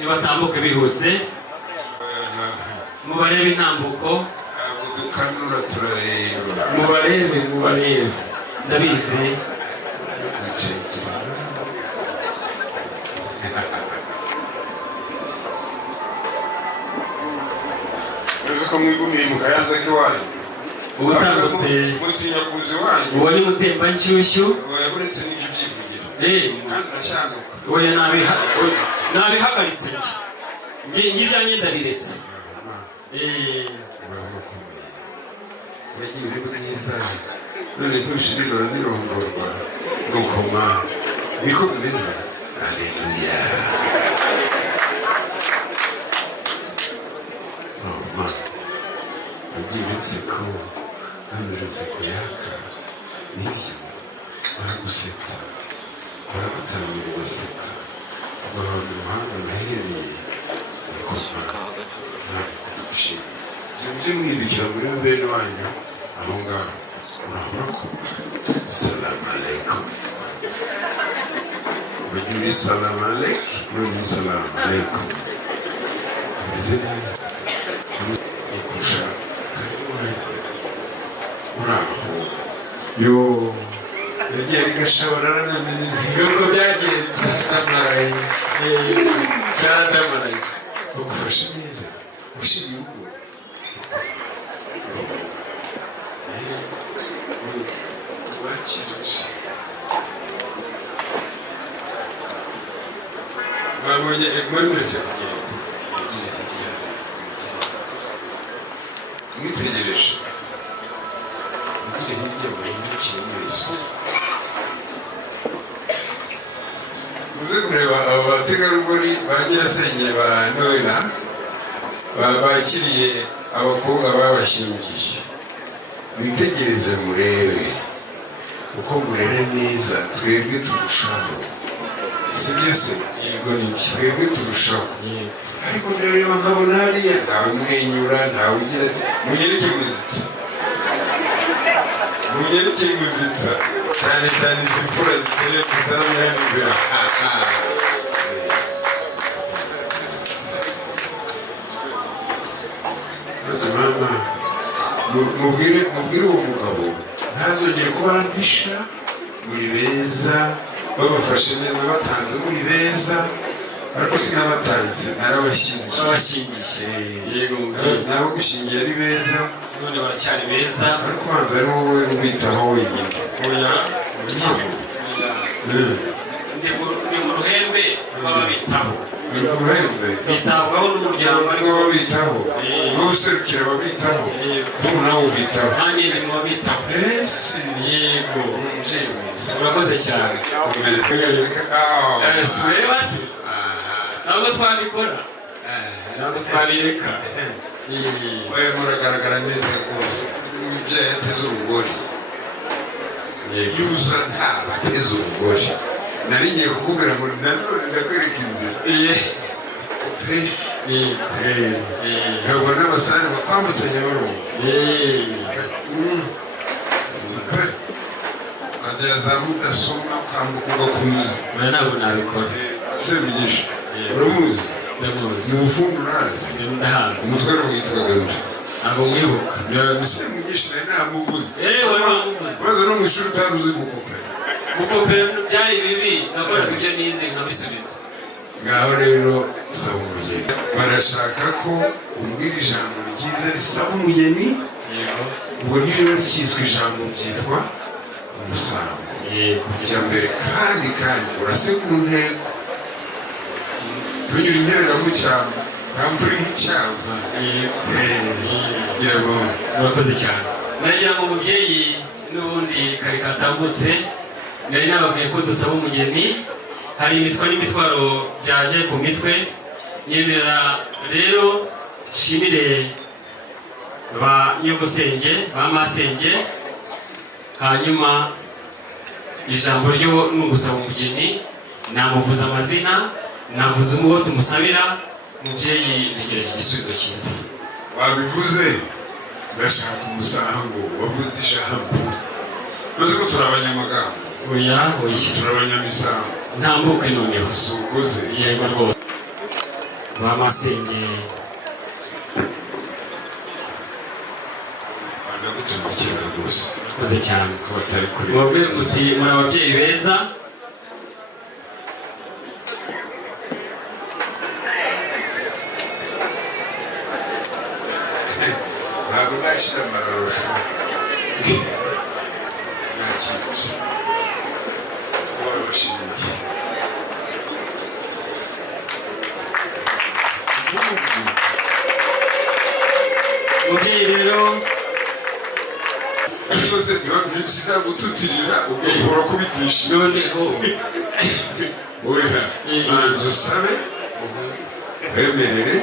Nibatambuke bihuse, mubarebe intambuko, dukanura turareba, mubarebe ndabizi. Ko mwigumiye mu kayanza k'iwanyu ubutambutse mutinya kuzi wanyu uwo ni mutemba nshyushyu yaburetse n'ibyo byivugira kandi uracyanuka oya nabihagaritse njye ibyanjye ndabiretse yagiye uri mwiza none ntushirira n'irongorwa nuko mwana niko bimeze aleluya yagiye uretseko hano uretseko yaka nibyo baragusetsa baragutaramira ugaseka ugahora uruhanga nahereye ukosa ntabikugushima ibyo mwibukira muri bene wanyu aho ngaho urabona ko salamu aleikum wajya uri salamu aleikum n'undi salamu aleikum umeze neza ukurusha uraho yo yagiye ari gashabara nuko byagenze cyadamaraye bagufashe neza washimiye urugo wakirije babonye mwari muretse kugenda mwitegereje mugire hirya muhindukire mwese muze kureba aba bategarugori ba nyirasenge ba noela bakiriye abakobwa babashingiye mwitegereze murebe uko murere neza twebwe turushaho si byo se twebwe turushaho ariko ndareba nkabona hariya ntawe umwenyura ntawe ugira munyereke muzitsa munyereke muzitsa cyane cyane izi mfura zitereye kutaramya hano imbere maze mama mubwire uwo mugabo ntazongere kubampisha muri beza babafashe neza batanze muri beza ariko sinabatanze narabashyingiye nabo gushingiye ari beza none baracyari beza ariko banza ari wowe ubitaho wenyine ndi mu ruhembe babitaho bitabwaho n'umuryango ariko babitaho n'userukira babitaho n'ubu nawe ubitaho nanjye ndi mu babitaho yego umubyeyi mwiza urakoze cyane sureba se ntabwo twabikora ntabwo twabireka we muragaragara neza rwose umubyeyi ateze urugori yuza ntaba ateze urugori nari ngiye kukubwira ngo nanone ndakwereka inzira ntabwo n'abasare bakwambutse nyabarongo ukagera za mudasobwa ukambuka ugakomeza ntabwo nabikora semugisha uramuzi ndamuzi ni ubufundi urazi ndahazi umutwe we witwaga nde ntabwo mwibuka semugisha nari namuvuze wari wamuvuze maze no mu ishuri utari uzi gukopera gukopera byari bibi nakoraga ibyo nize nkabisubiza ngaho rero saba umugeni barashaka ko umbwira ijambo ryiza risaba umugeni ubwo ntiriba rikiswe ijambo byitwa umusambo rya mbere kandi urase ku ntego runyura interera mu cyamba nta mvura mu cyamba gira ngo murakoze cyane nagira ngo umubyeyi n'ubundi kare katambutse nari nababwiye ko dusaba umugeni hari imitwa n'imitwaro byaje ku mitwe nyemera rero nshimire ba nyogosenge ba masenge hanyuma ijambo ryo ni ugusaba umugeni namuvuza amazina navuze umuwo tumusabira umubyeyi ntegereje igisubizo cyiza wabivuze ndashaka umusango wavuze ijambo maze ko turi abanyamagambo oya turi abanyamisango ntambuke noneho si ukoze yego rwose ba masenge banagutumikira rwose murakoze cyane ko batari kureba mubabwire kuti muri ababyeyi beza ntabwo nashyira amararusha nakiguze wabashimiye umubyeyi rero ariko se ntibamwinjira gututirira ugahora kubitisha noneho oya manza usabe wemerere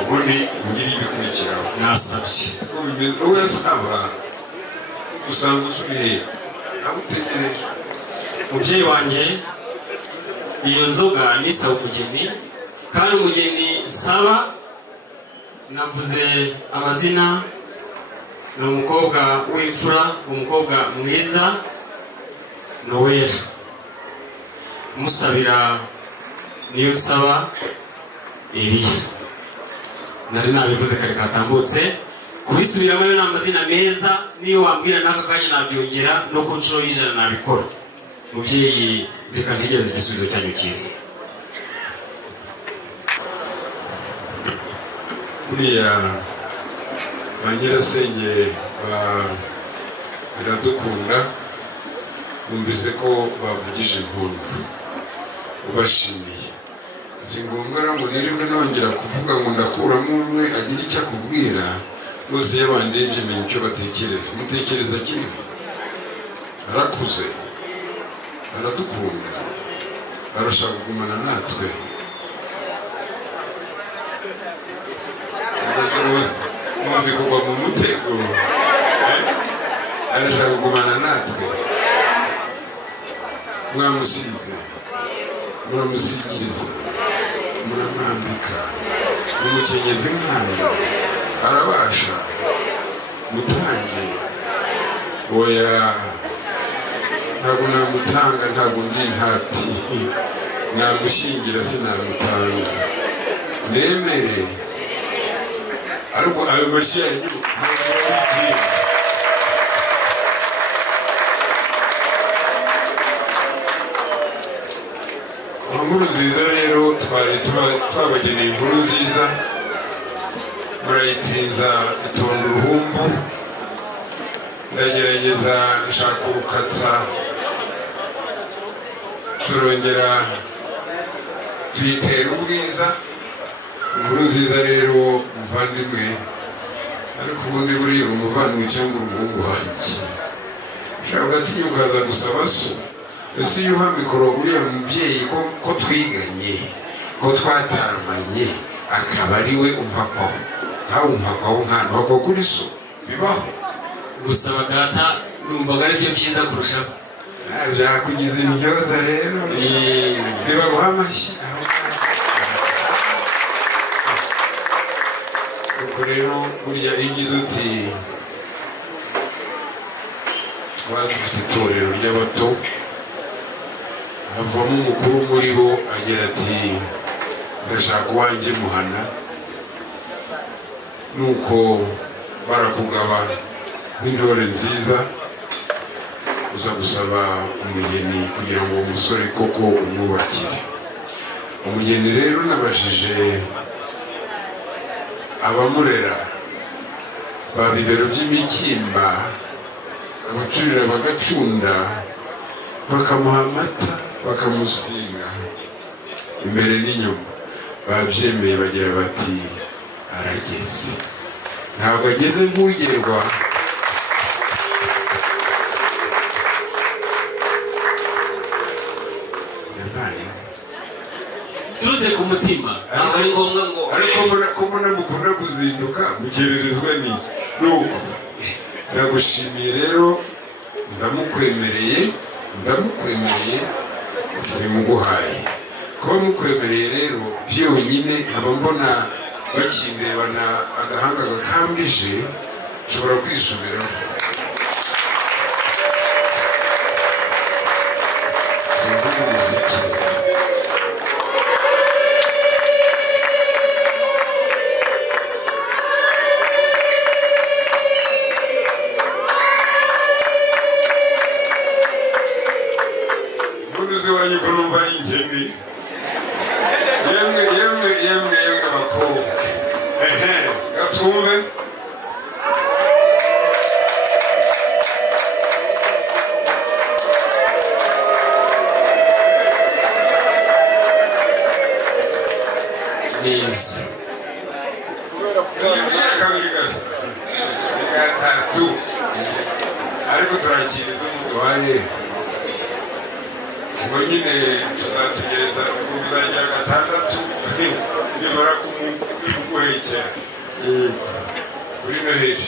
ubundi ugire ibikurikiraho nasabye uko bimeze wowe asaba usanga usubire agutegereje umubyeyi wanjye iyo nzoga nisaba umugeni kandi umugeni saba navuze amazina ni umukobwa w'imfura umukobwa mwiza Noel musabira niyo nsaba Eliya nari nabivuze kare katambutse kubisubiramo ni amazina meza niyo wambwira n'aka kanya nabyongera no ku nshuro y'ijana nabikora mubyeyi reka ntegereze igisubizo cyanyu cyiza buriya ba nyirasenge Iradukunda numvise ko bavugije impundu ubashimiye si ngombwa ngo nirirwe nongera kuvuga ngo ndakuramo umwe agira icyo akubwira bose iyo bandebye menya icyo batekereza mutekereza kimwe arakuze aradukunda arashaka kugumana natwe muzi kugwa mu mutego arashaka kugumana natwe mwamusize muramusigiriza muramwambika mumukenyeza inkanda arabasha mutange oya ntabwo namutanga ntabwo ndi ntati namushingira sinamutanga nemere ariko ayo mashyi yanyu inkuru nziza rero twari twabageneye inkuru nziza murayitinza itonda uruhumbu ndagerageza nshaka urukatsa turongera tuyitera ubwiza inkuru nziza rero muvandimwe ariko ubundi buriya umuvandimwe cyangwa umuhungu wanjye ushaka ugatinya ukaza gusaba so ese iyo uha mikoro uriya mubyeyi ko twiganye ko twataramanye akaba ari we umpakwaho nkawe umpakwaho nkana wako kuri so bibaho gusaba data numvaga ari byo byiza kurushaho byakugize intyoza rero nibaguha amashyi nuko rero burya iyo ugize uti twari dufite itorero ry'abato havamo umukuru muri bo agira ati ndashaka uwanjye muhana nuko barakugaba nk'intore nziza uza gusaba umugeni kugira ngo umusore koko umwubakire umugeni rero nabajije abamurera ba bibero by'imikimba abacurira bagacunda bakamuha amata bakamusiga imbere n'inyuma babyemeye bagira bati arageze ntabwo ageze nk'ugerwa turutse ku mutima ntabwo ari ngombwa ngo ariko mbona mukunda kuzinduka mukererezwa nuko ndagushimiye rero ndamukwemereye simuguhaye kuba mukwemereye rero byonyine nkaba mbona bakinebana agahanga gakambije nshobora kwisubiraho simvuga umuziki wanyu kurumva ingeni yemwe bakobwa gatumve neza kabiri gasa gatatu ariko turakiriza umutwaye ngo nyine tuzategereza kuzajya gatandatu nimara kumuhekera kuri noheli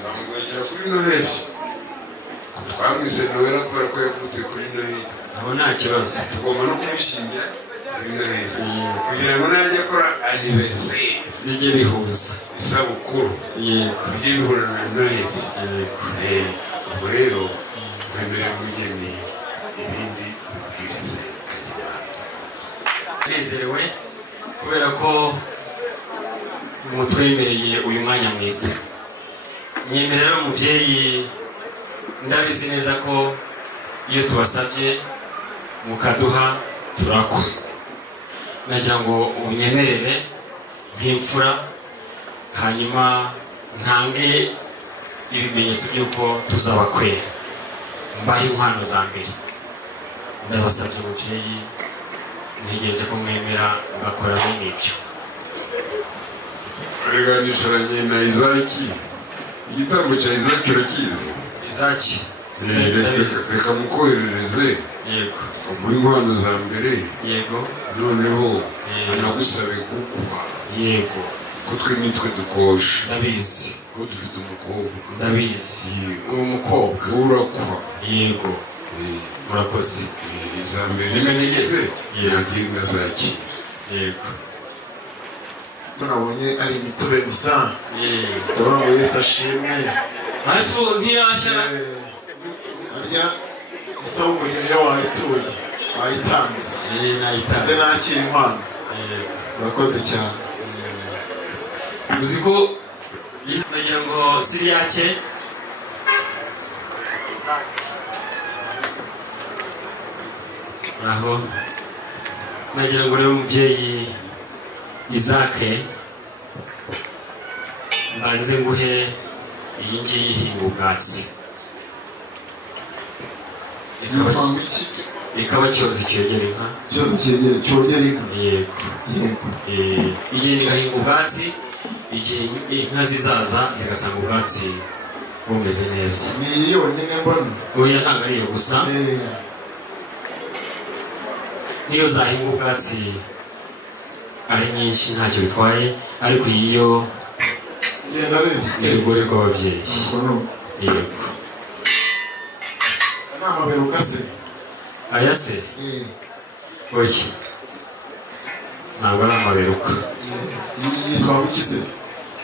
twamuhekera kuri noheli twamwise noheli kubera ko yavutse kuri noheli aho nta kibazo tugomba no kumushingira kuri noheli kugira ngo najya akora aniveriseri bijye bihuza isabukuru bijye bihura na noheli ubwo rero mwemere mugeni ibindi mubwirize nezerewe kubera ko mutwemereye uyu mwanya mwiza nyemerera umubyeyi ndabizi neza ko iyo tubasabye mukaduha turakwa nagira ngo unyemerere nk'imfura hanyuma ntange ibimenyetso by'uko tuzabakwera mbahe inkwano za mbere ndabasabye umubyeyi ntegereje ko mwemera ngakora bene ibyo twaganishiranye na Izaki igitambo cya Izaki urakizi Izaki reka mukoherereze yego umuhe inkwano za mbere yego noneho anagusabe kukuha yego ko twe nitwe dukosha ndabizi ko dufite umukobwa ndabizi yego uwo mukobwa urakwa yego murakoze iza mbere nigeze yagiye ngazakira yego nabonye ari imitobe misa ndabona ngo Yesu ashimwe hasi ntiyashya arya isabukuru iyo wayituye wayitanze nayitanze nze nakira inkwano urakoze cyane uzi ko nagira ngo Siriyake aho nagira ngo rero umubyeyi Izake mbanze nguhe iyi ngiyi ihinga ubwatsi ikaba cyozi cyogera inka cyose cyogera inka yego yego igenda igahinga ubwatsi igihe inka zizaza zigasanga ubwatsi bumeze neza ni iyo nyine mbona oya ntabwo ari iyo gusa niyo zahinga ubwatsi ari nyinshi ntacyo bitwaye ariko iyo ni urugori rw'ababyeyi yego ni amabere ukase aya se oya ntabwo ari amaberuka yitwa mukize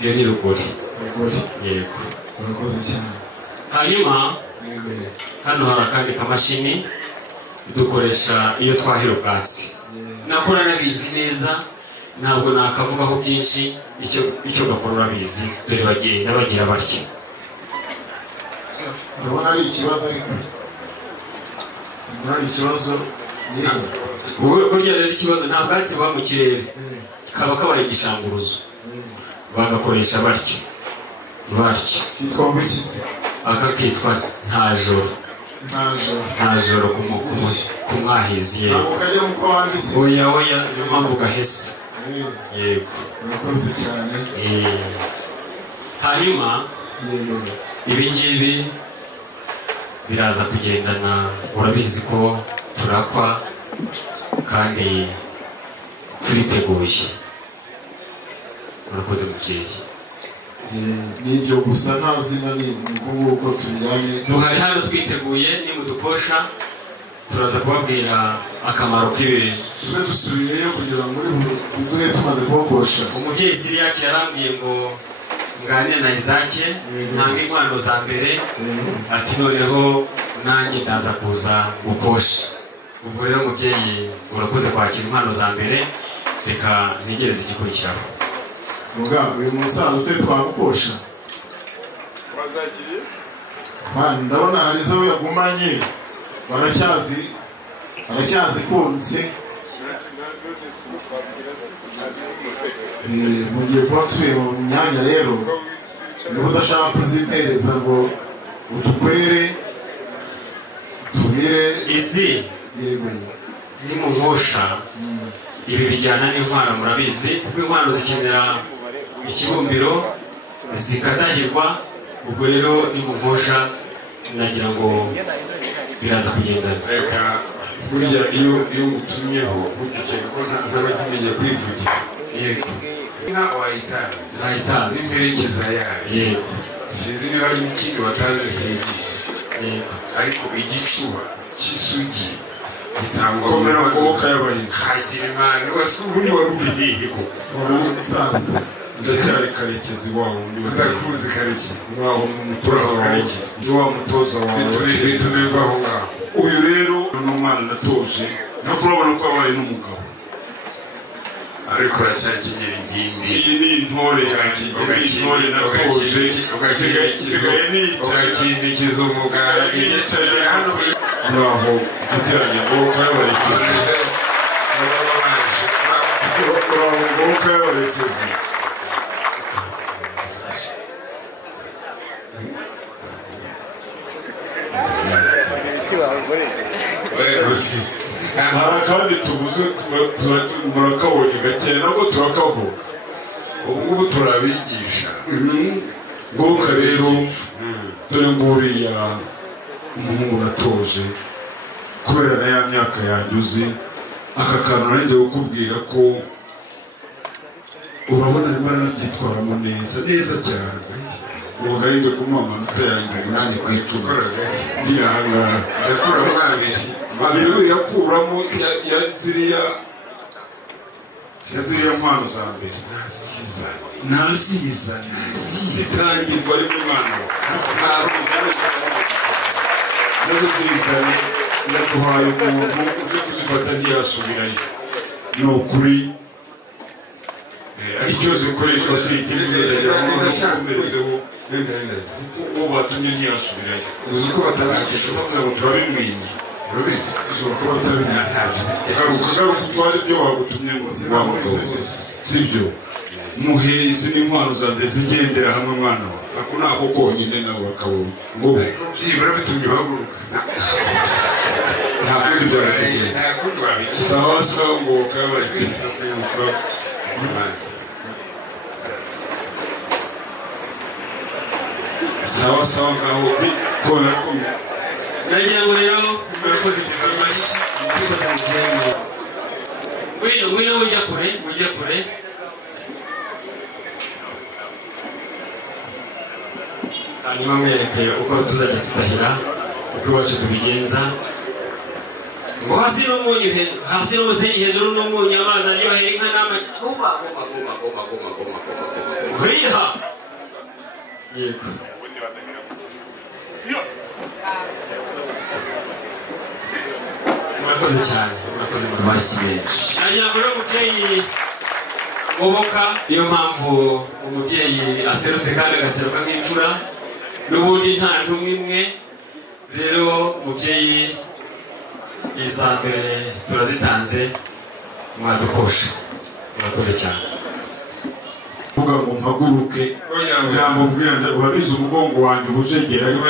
iyo ni rugori rugori yego urakoze cyane hanyuma hano hari akandi kamashini dukoresha iyo twahira ubwatsi nakora nabizi neza ntabwo nakavugaho byinshi icyo gakora urabizi dore bagenda bagira batya ndabona ari ikibazo ariko ari ikibazo burya rero ikibazo nta bwatsi buba mu kirere kaba kabaye igishanguruzo bagakoresha batya kitwa mukize aka kitwa nta joro ku mwahizi ntabwo kajya mu kabandi se oya niyo mpamvu gahese yego urakoze cyane hanyuma ibi ngibi biraza kugendana urabizi ko turakwa kandi turiteguye urakoze mubyeyi n'ibyo gusa nta zina ni ukuvuga uko tujyanye duhari hano twiteguye nimudukosha turaza kubabwira akamaro k'ibi tube dusubiyeyo kugira ngo duhe tumaze kubakosha umubyeyi Siriyake yarambwiye ngo nganire na Izake ntange inkwano za mbere ati noneho nanjye ndaza kuza gukosha ubwo rero umubyeyi urakoze kwakira inkwano za mbere reka ntegereze igikurikiraho uyu musaza se twagukosha ndabona hari izo yagumanye baracyazikunze mugiye kuba nsubiye mu myanya rero niba udashaka kuzimpereza ngo udukwere tubire izi yego ni mu nkosha ibi bijyana n'inkwano murabizi kuko inkwano zikenera ikibumbiro zikadahirwa, ubwo rero ni mu nkosha nagira ngo biraza kugendana. reka burya iyo utumyeho ntukeke ko ntabagimenya kwivugira. Yego. Inka wayitanze n'imperekeza yayo. Yego. Sinzi niba hari n'ikindi watanze simbizi. Yego. ariko igicuba cy'isugi gitangwa komera ngoboka y'abahizi. hagira imana ubundi wari uri hehe koko? wari umusaza ndacyari Karekezi wawe undi ndakuzi Karekezi wawe umutoza wawe ni wa mutoza wawe bituneva aho ngaho. uyu rero ni umwana natoje ntabwo urabona ko abaye n'umugabo, ariko uracyakenyera inkindi. iyi ni intore yanjye, iyi intore natoje nsigaye ugakindikiza umugara yicaye hano ngaho kugeranya ngoboka y'abarekezi. uraho ngoboka y'abarekezi. hari kandi tuvuze murakabonye gake nabwo turakavuga. ubu ngubu turabigisha. ngoboka rero dore nguriya umuhungu natoje kubera na ya myaka yanyuze aka kantu nanjye kukubwira ko urabona arimo aranabyitwaramo neza cyane. ubu nahise kumuha amanota yanjye 8 ku 10 ngira ahangaha yakuramo abiri yakuramo ya ziriya mpano za mbere nazizana zitangirwa ariko umwana nazo zizane yaduhaye umuntu uze kuzifata ntiyasubirayo. ni ukuri icyo zikoreshwa si ikimuzanira ukomerezeho uwo batumye ntiyasubirayo. uzi ko batabigisha usavuze ngo turabimwinye urabizi ushobora kuba batabizi. garuka utware ibyo wagutumye ngo zibamukoze sibyo. muhe izi n'inkwano za mbere zigendera hamwe mwana wawe ako nako konyine nawe bakabona ngo byibura bitumye uhaguruka. nta kundi byarakugenda. nta kundi wabigize. sawa sawa ngo kabari sawa sawa ngaho kona kumwe. nagira ngo rero murakoze amashyi ngwino ujya kure. hanyuma mwereke uko tuzajya tudahira uko iwacu tubigenza. ngo hasi n'umunyu hejuru, hasi n'umusenyi hejuru n'umunyu, amazi aryohera inka n'amagi. goma hiha. yego. murakoze cyane, murakoze amashyi menshi. nagira ngo rero umubyeyi ngoboka, niyo mpamvu umubyeyi aserutse kandi agaseruka nk'imfura, n'ubundi nta ntumwe imwe. rero umubyeyi iza mbere turazitanze, mwadukosha. murakoze cyane. uvuga ngo mpaguruke ijambo mbwira urabizi umugongo wanjye ubujegera ariko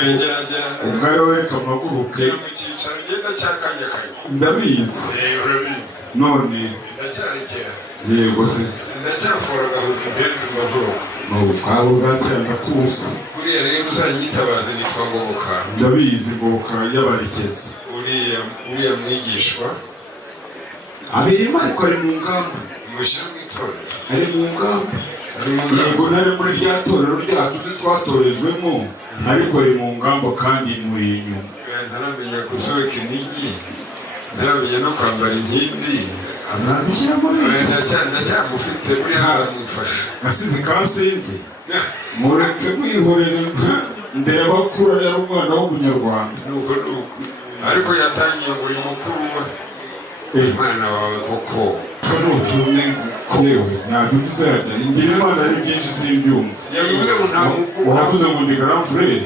ubwayo reka mpaguruke mu cyicaro ugenda cyakanyakanya. ndabizi urabizi none ndacyarekera. yego se ndacyafora gahuza imbere mu maguru. ubwabo bwatenda kuza buriya rero uzanyitabaze nitwa ngoboka. ndabizi ngoboka y'abarekezi. uriya mwigishwa abirimo ariko ari mu ngamba. umushyira mu itorero. ari mu ngamba. yego nari muri rya torero ryacu twatorejwemo ariko ari mu ngamba kandi muri inyuma. ntaramenya gusobeka inigi, ntaramenya no kwambara inkindi. azazishyira muri ndacyamufite muri haramufasha. asize kasinzi mureke mwihorere ndeba kura yari umwana w'umunyarwanda. nuko ariko yatangiye ngo uri mukuru we. umwana wawe koko kanutumwe yewe nabivuze yajya ngira imana ari byinshi simbyumva. yavuze ngo nta mukuru. uravuze ngo ndi grand frere.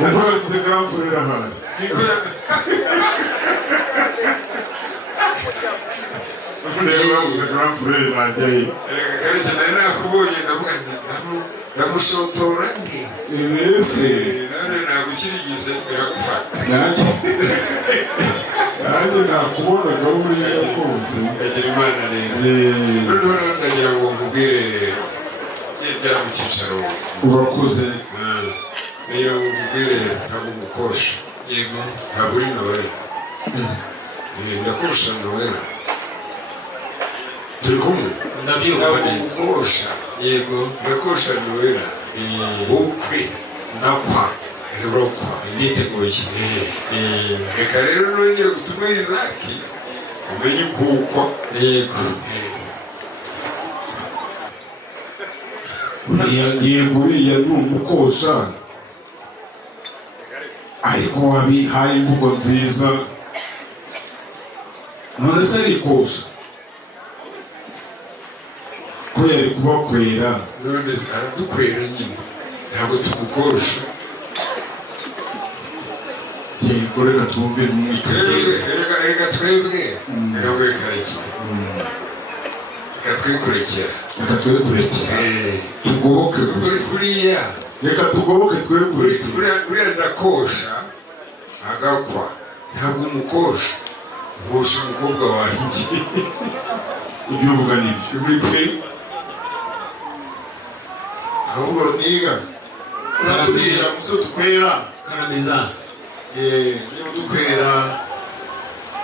ubwo yavuze grand frere ahari. rero bavuze grand frere najyayo. kareke nari nakubonye ndamushotora nti ese none nagukirigise biragufata. nanjye nanjye nakubonaga buriya rwose ndagira imana rero noneho ndagira ngo nkubwire yegera mu cyicaro urakoze niyo nkubwire ntabwo umukosha yego ntabwo uri nowela ndakosha nowela turi kumwe ndabyumva neza ndakosha yego ndakosha nowela ukwe ndakwa urokwa niteguye reka rero nongere gutuma Izaki umenye ukukwa yego uriya ni umukosha ariko wabihaye imvugo nziza none se arikosha ko yari kubakwera none aradukwera nyine ntabwo tumukosha yego reka tumve reka twebwe ntabwo karekire reka twikurekera reka twe kurekera tugoboke gusa buriya reka tugoboke twe kurekera buriya ndakosha agakwa ntabwo umukosha nkosha umukobwa wanjye ibyo uvuga nibyo bikwe ahubwo niga uratubwira muso dukwera karamiza niba dukwera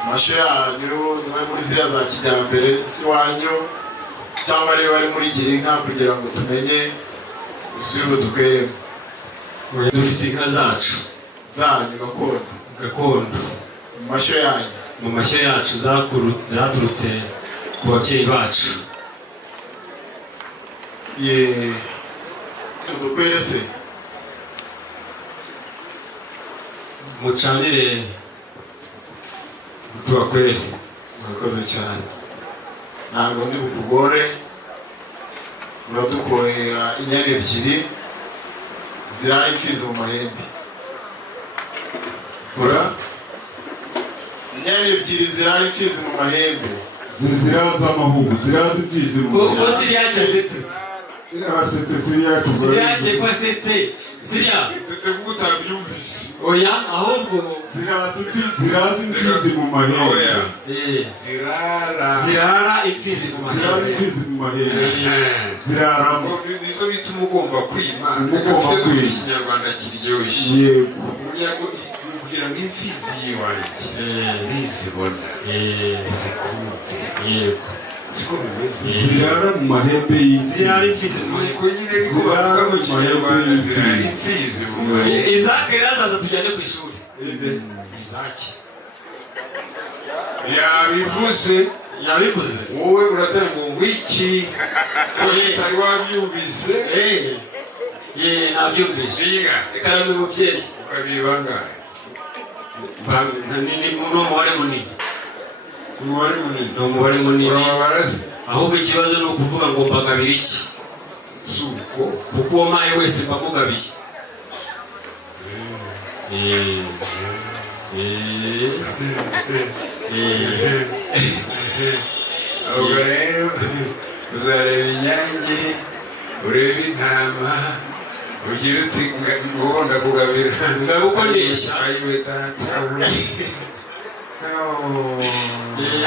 amasho yanyu niba muri ziriya za kijyambere z'iwanyu cyangwa niba ari muri girinka kugira ngo tumenye usubire dukweremo dufite inka zacu zanyu gakondo mu mashyo yanyu mu mashyo yacu zaturutse ku babyeyi bacu dukwere se mucanire tubakwere murakoze cyane ntabwo ndi bukugore uradukohera inyana ebyiri zirara imfizi mu mahembe inyana ebyiri zirara imfizi mu mahembe ziraza amahugu ziraza imfizi mu mahembe ko siriya cyasetse arasetse siriya siriya cyekwa setse siriya ndetse kuko utabyumvise oya ahubwo ziraza imfizi mu mahembe zirara imfizi mu mahembe ziraramo nizo bituma ugomba kwima ikinyarwanda kiryoshye yego kugira ngo imfizi yiwanjye nizibona zikunde yego siko bimeze zirara mu mahembe y'isi zirara imfizi mu mahembe uko nyine ariko bavuga mu kinyarwanda zirara imfizi mu mahembe Izaki razaza tujyane ku ishuri Izaki yabivuze wowe uratanga ngo iki utari wabyumvise nabyumvise biga ikaramu y'umubyeyi ukabibangahe ni umubare munini umubare munini ni umubare munini urababaraze ahubwo ikibazo ni ukuvuga ngo mbagabira iki si uko kuko uwo mpaye wese mbamugabiye ahubwo rero uzareba inyange urebe intama ugira uti ngubonda kugabira ngabukondesha ayiwe datawe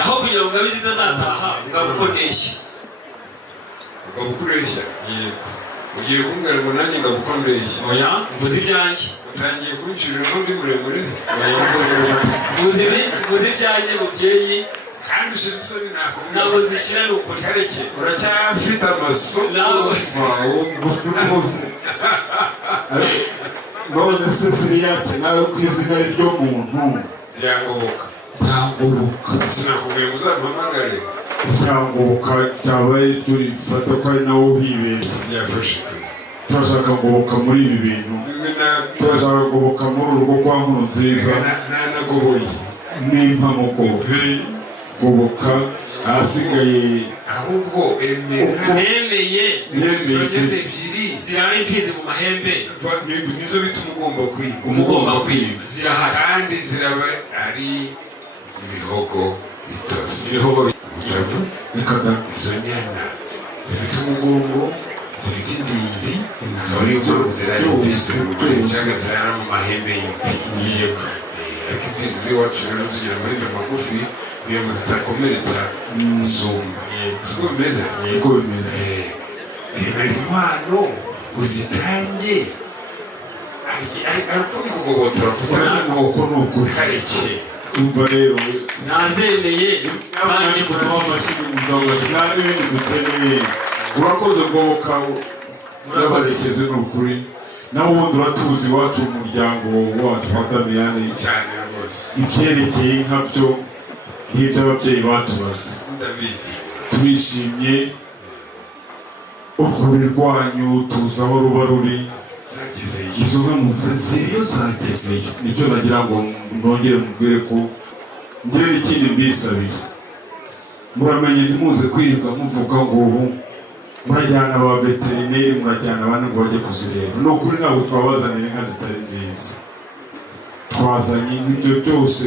aho kugira ngo ngabize itazataha ngabukondesha ukabukoresha ugiye kumbwira ngo nanjye ngabukondesha oya mvuze ibyanjye utangiye kuncurira n'undi muremure mvuze ibyanjye mubyeyi kandi ushize isoni ntabwo nzishyira ni ukuri kareke uracyafite amaso ntabwo none se siriyake nawe ku izina ryo muntu ryangoboka sinakubwiye ngo uzampamagare ryangoboka ryabaye turifata ko ari nawe uhibeshya byafashe pe turashaka ngoboka muri ibi bintu turashaka ngoboka muri urugo kwa nkuru nziza nanagoboye n'impamo goboka ahasigaye ahubwo nemeye izo nyene ebyiri zirara imfizi mu mahembe nizo bituma ugomba kwiba zirahari kandi ziraba ari ibihogo bitose utavu izo nyana zifite umugongo zifite indinzi ariyo mpamvu zirara imfizi cyangwa zirara mu mahembe y'imfizi ariko imfizi z'iwacu rero zigira amahembe magufi kugira ngo zitakomeretsa isumba siko bimeze uko bimeze hari impano uzitange ariko ni kugobotora kuko ni ukuri kareke umva rero nazemeye kandi muraho amashyi mugabo nta n'ibindi dukeneye urakoze ngoboka urabarekeze ni ukuri nawe ubundi uratuzi iwacu umuryango wacu wa Damiyani cyane rwose ibyerekeye inka byo n'ibyo ababyeyi batubaza ndabizi turishimye ukuri rwanyu tuzi aho ruba ruri zagezeyo izo nka ziriyo zagezeyo nicyo nagira ngo nongere mubwire ko ngire n'ikindi mbisabire muramenye ntimuze kwirirwa muvuga ngo ubu murajyana ba veterineri murajyana abandi ngo bajye kuzireba ni ukuri ntabwo twabazanira inka zitari nziza twazanye ibyo byose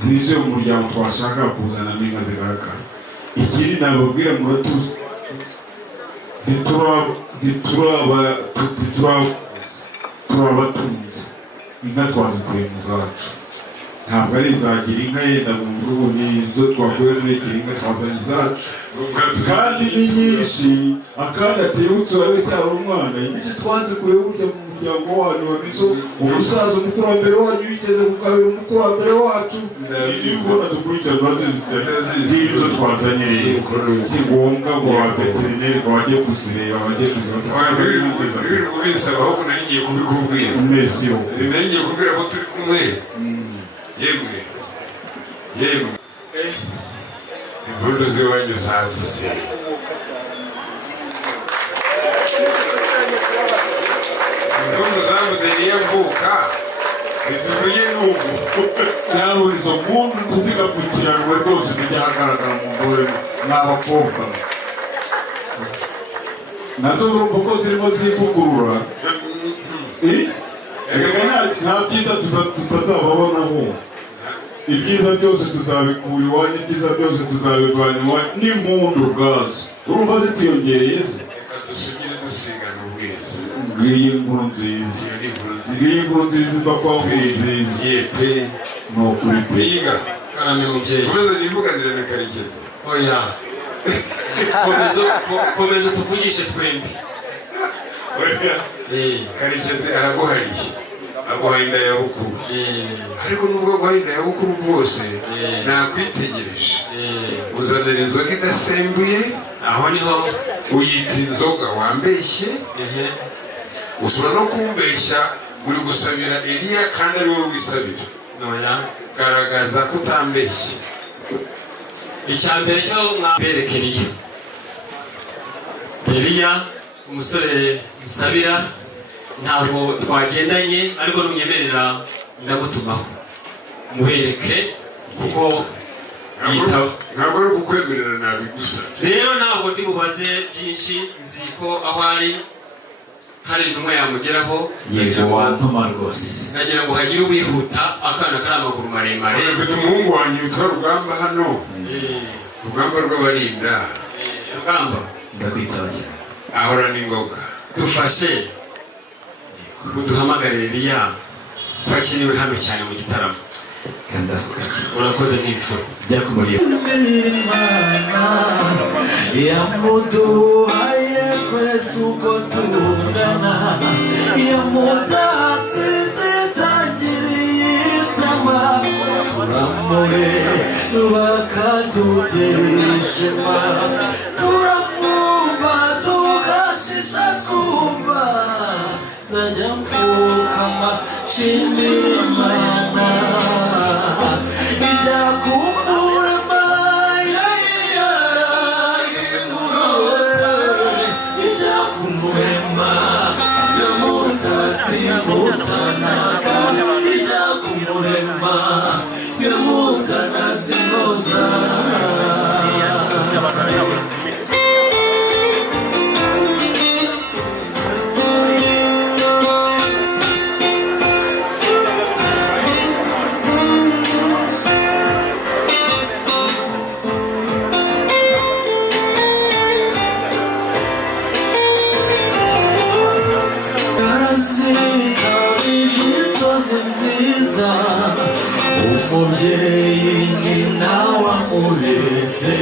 zije mu muryango twashaka kuzanamo inka zigaragara ikindi nababwira muratuzi turabatunze inka twazikuye mu zacu ntabwo ari izagira inka yenda mu rugo nizo twakuye n'egira inka twazanye izacu kandi ni nyinshi akandi atibutse wawe cyari umwana nyinshi twazikuye burya mu muryango wanyu wabizo umusaza umukurambere wanyu yigeze kugabira umukurambere wacu ibona dukurikirana z'ibyo twazanye rero si ngombwa ngo ba veterineri ngo bajye kuzireba bajye kubisaba ahubwo nari ngiye kubikubwira umesiyo nari ngiye kubwira ko turi kumwe yemwe impundu z'iwanyu zavuze impundu zavuze niyo mvuka ntizivuye n'ubu cyangwa izo mpundu ntizigapfukiranwe rwose zijya ahagaragara mu ngore n'abakobwa nazo urumva ko zirimo zivugurura nta byiza tutazababonaho ibyiza byose tuzabikura iwanyu ibyiza byose tuzabivana iwanyu n'impundu ubwazo urumva zitiyongereye se dusugire dusigana ubwiza ngiyi inkuru nziza ngiyi inkuru nziza iva kwa nkuru nziza ni ukuri pe niga karame mubyeyi komeza nivuganire na Karekezi oya komeza tuvugishe twembi Karekezi araguhariye aguhaye inda ya bukuru ariko nubwo aguhaye inda ya bukuru bwose nakwitegereje uzanira inzoga idasembuye aho niho uyita inzoga wambeshye ushobora no kumbeshya uri gusabira Eliya kandi ari wowe wisabira garagaza ko utambeshye icya mbere cyo mwabereka Eliya umusore nsabira ntabwo twagendanye ariko numyemerera ndamutumaho mubereke kuko yitaba ntabwo ari ukukwemerera nabigusa rero ntabwo ndi bubaze byinshi nzi ko aho ari hari intumwa yamugeraho yego watuma rwose nagira ngo hagire uwihuta akana kari amaguru maremare mfite umuhungu wanjye witwa Rugamba hano Rugamba rw'abarinda Rugamba ndakwitaba cyane ahora n'ingoga dufashe uduhamagarire Eliya ko akenewe hano cyane mu gitaramo kandasuka urakoze n'ibitoro byakumuriye Imana yamuduhaye twese uko tungana yamutatse tutagiriye itama turamure bakadutera ishema turamwumva tugashisha twumva nzajya mfukama shimira Imana ijya kumbura maya yarayimurota ijya kumuhema yamutatsi mutanaga ijya kumurema yamutana zinoza nziza nyina wamuhetse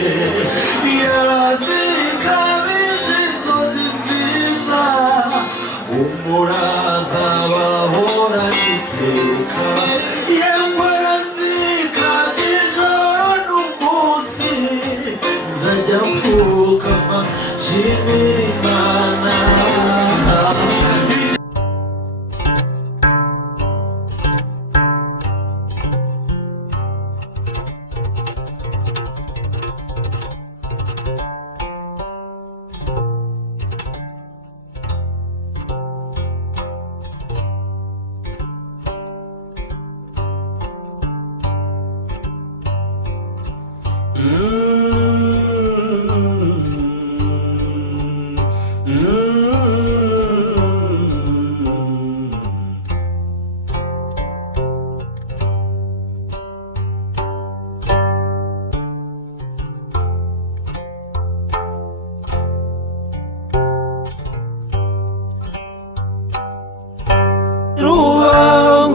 yarazikabije inzozi nziza umuraza bahora iteka yemwe yazikabye ijoro n'umunsi nzajya mfukama nshimira Imana.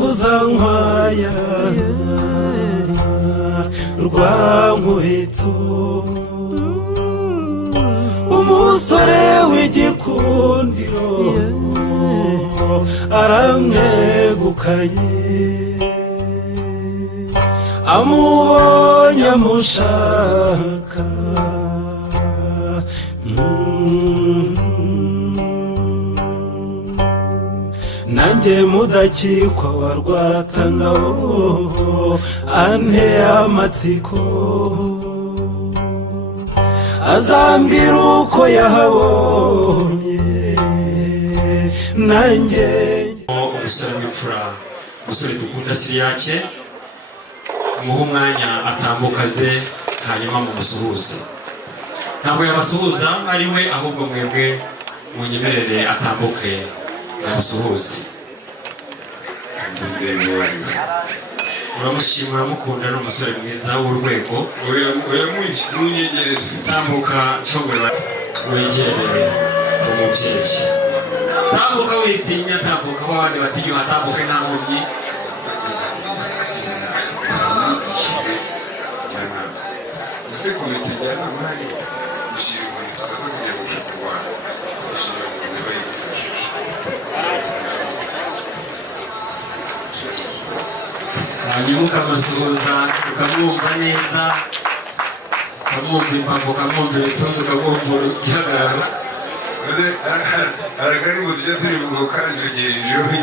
Rubanguza-nkwaya rwa Nkubito umusore w'igikundiro aramwegukanye amubonye amushaka nanjye mudakikwa wa Rwatangabo anteye amatsiko azambwira uko yahabonye nanjye umusore w'imfura umusore dukunda Siriyake muhe umwanya atambuka ze hanyuma mumusuhuze ntabwo yabasuhuza ari we ahubwo mwebwe munyemerere atambuke musuhuze uramushima uramukunda ni umusore mwiza w'urwego munyegereza tambuka nshobora wegerere umubyeyi tambuka witinya tambuka aho abandi batinyuha tambuke nta nkomyi ufite komite njyanama hari gushyira inkoni tukaza kugira ngo uje kurwana gushyira inkoni bayigufashije hanyuma ukamusuhuza ukamwumva neza ukamwumva imbavu ukamwumva ibituza ukamwumva igihagararo arakaribu tujya turi mu kanjogera ijoro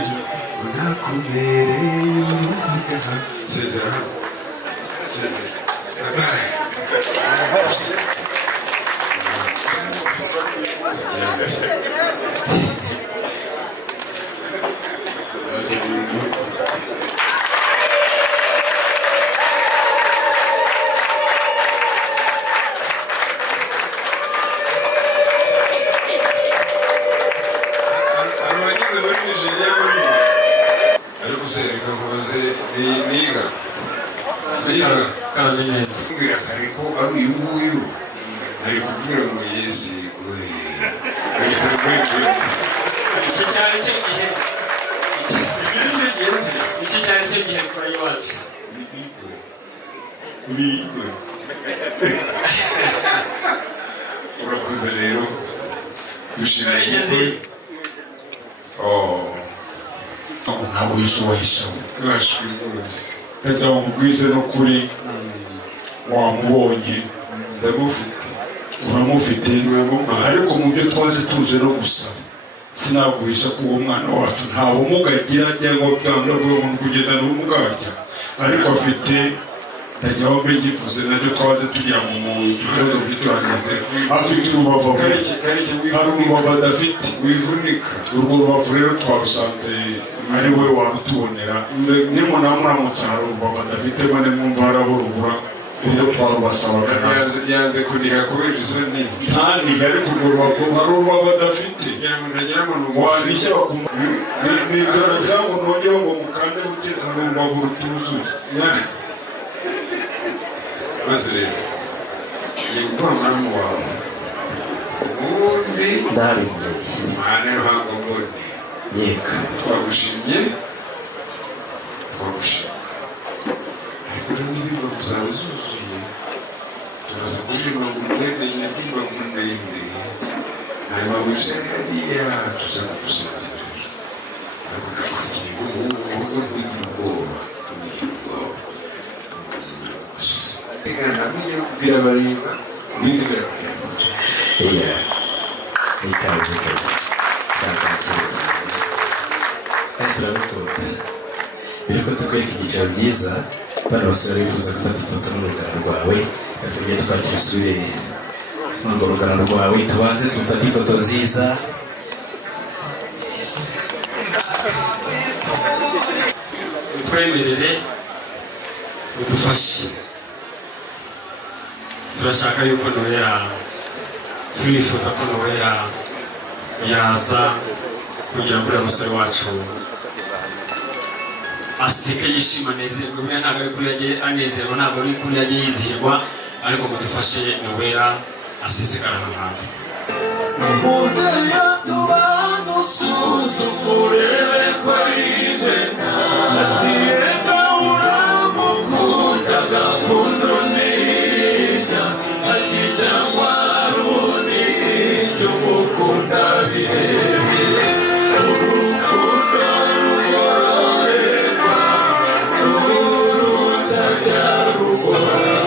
unakubereye uruziga sezera hano sezera ariko sereka mubaze niga karabe neza mbwira kare ko ari uyu nguyu ari kubwira ngo yesi iki cyari cyo gihe iki cyari cyo gihe kwa iwacu urakoze rero dushimira ntabwo yishubahisha ndagira ngo mubwize no kuri wamubonye ndamufite uramufite ariko mu byo twaje tuje no gusaba sinaguhisha ko uwo mwana wacu nta bumuga agira cyangwa byanga avuga ngo kugendana ubumuga arya ariko afite ndagira ngo mbe yifuze nabyo twaje tugira ngo mu kibazo bitwageze afite urubavu hari urubavu adafite wivunika urwo rubavu rero twarusanze ari we warutubonera nimunamuramutse hari urubavu adafite bane mwumva harabo rubura ubwo twarubasabaga yanze kuniha kubera isoni ntanihe ariko urwo rubavu hari urubavu adafite kugira ngo ndagira ngo wanishye bakumva nibyo nagira ngo nongere ngo mukande buke hari urubavu rutuzuye maze rero ngiye guha muramu wawe ubundi ndabimbeshye mwana ruhango mboni yego twagushimye ariko rero niba zawe zuzuye kugira ngo mwene nyimba kumende hanyuma wicaye hariya tuza kugusezerera ariko nakugira ubwoba ntugira ubwoba Tegana mwenye kubira bariba bindi birakureba iya ikaze kakakireza kandi turabikunda biriko tukwereka ibyicaro byiza bano basore bifuza gufata ifoto n'urugano rwawe tugiye twakira usubire n'urwo rugano rwawe tubanze dufate ifoto nziza twemerere udufashe turashaka yuko Noella turifuza ko Noella yaza kugira ngo uriya musore wacu aseke yishima anezerwe buriya ntabwo ari kuri yagiye anezerwa ntabwo ari kuri yagiye yizihirwa ariko mudufashe Noella asesekara ahantu hantu Muteya tubanza usuzumurebe ko imena atienda uramukunda gakundo nida ati cyangwa rundi ry'umukunda birebire urukundo rugororerwa n'urutajya rugorora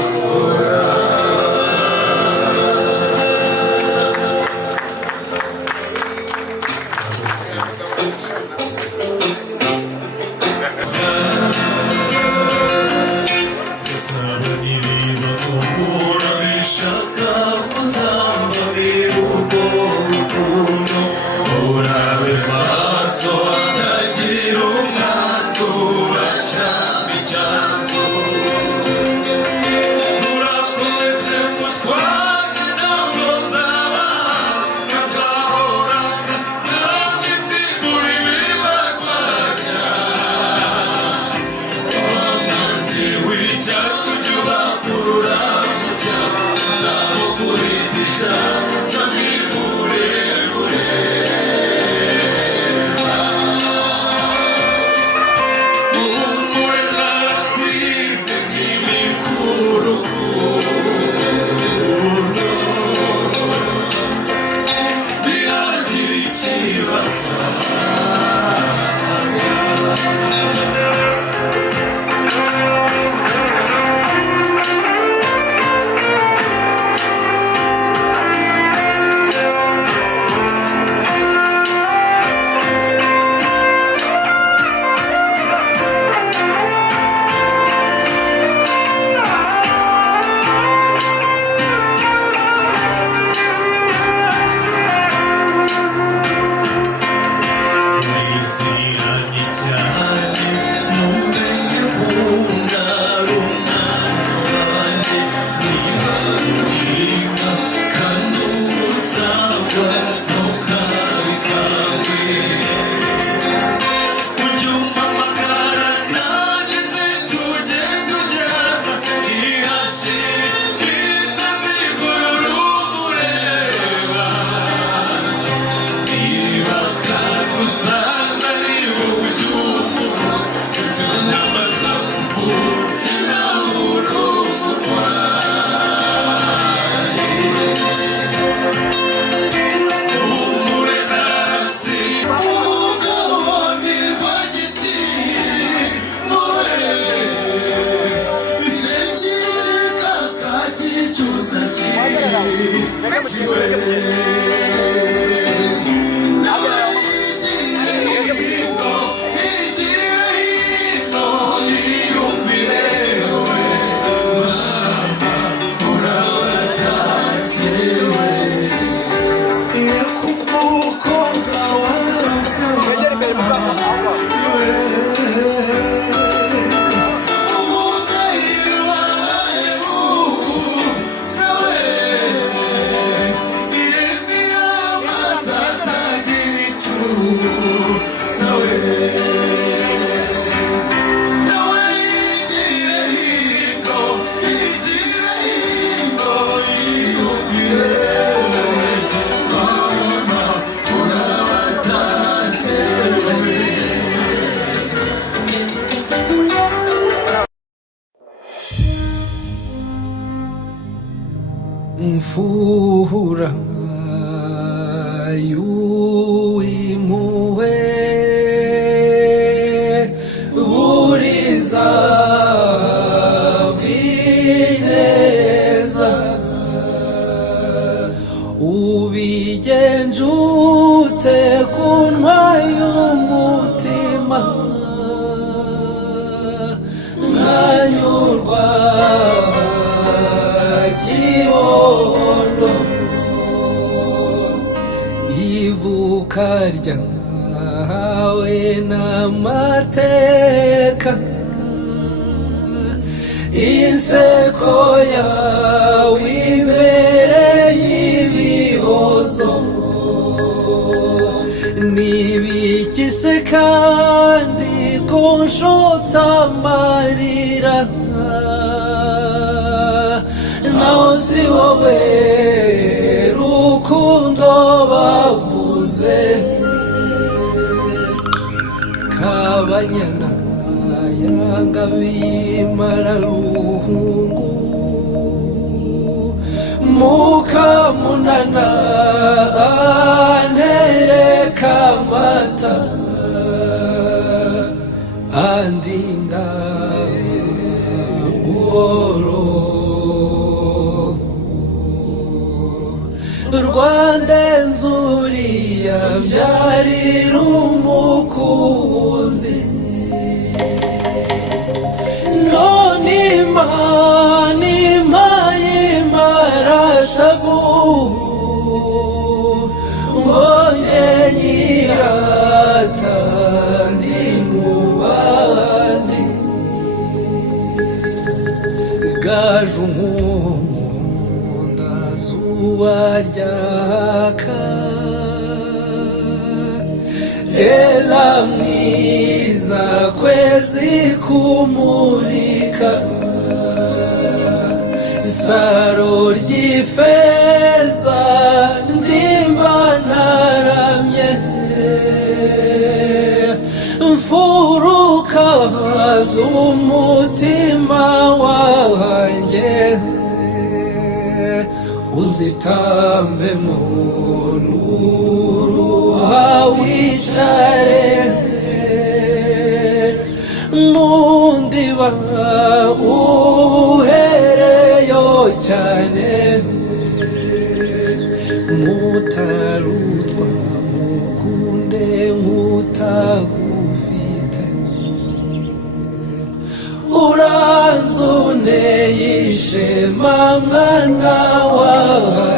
Yeah. mfura y'uwimpuhwe buriza bw'ineza ubigenje ute ku ntwari y'umutima nkanyurwa kibondo ivuka ryawe n'amateka inseko yawe imbere y'ibihozo nibikise kandi kunshotse amarira naho si wowe rukundo bavuze kabanyana yanga bimara ruhungu mukamunana antereka amata andinda buhoro rwandenze uriya byarira umukunzi none imana impaye imarashavu mbonye nyirata ndi mu bandi gaje unkunda zuba ryaka ela mwiza kwezi kumurika saro ry'ifeza ndimba ntaramye mfuruka z'umutima wanjye uzitambe muntu uruha wicare mundiba uhereyo cyane mutarutwa mukunde nkutagufite uranzuneye ishema mwana wawe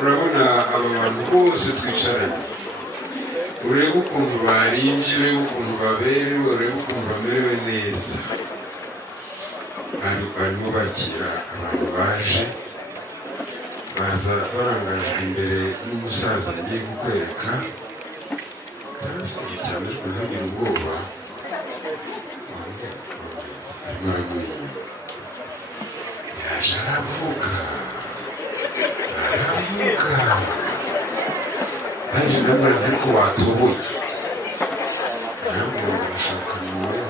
urabona aba bantu bose twicaranye urebe ukuntu barinje urebe ukuntu baberewe urebe ukuntu bamerewe neza barimo bakira abantu baje baza barangajwe imbere n'umusaza ngiye kukwereka arasaze cyane ariko ntagire ubwoba arimo aramwenyura yaje aravuga nanjye namara ariko watoboye ntabwo urashaka nawe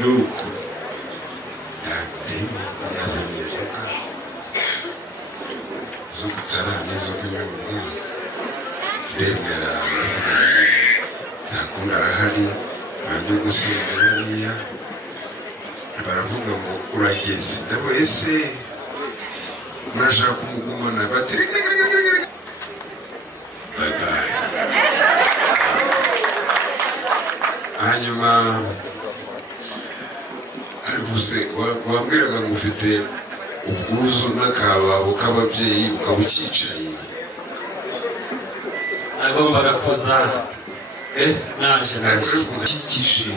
nuko ndabona yazanye inzoga zo gutarana izo kunywa ndemera ntakundi arahari bajya gusenga bariya baravuga ngo urageze ndabo ese murashaka kumugumana batiri bye bye. Hanyuma aribuse wabwiraga ngo ufite ubwuzu n'akababo k'ababyeyi ukaba ukicaye. Nagombaga kuza naje ukikije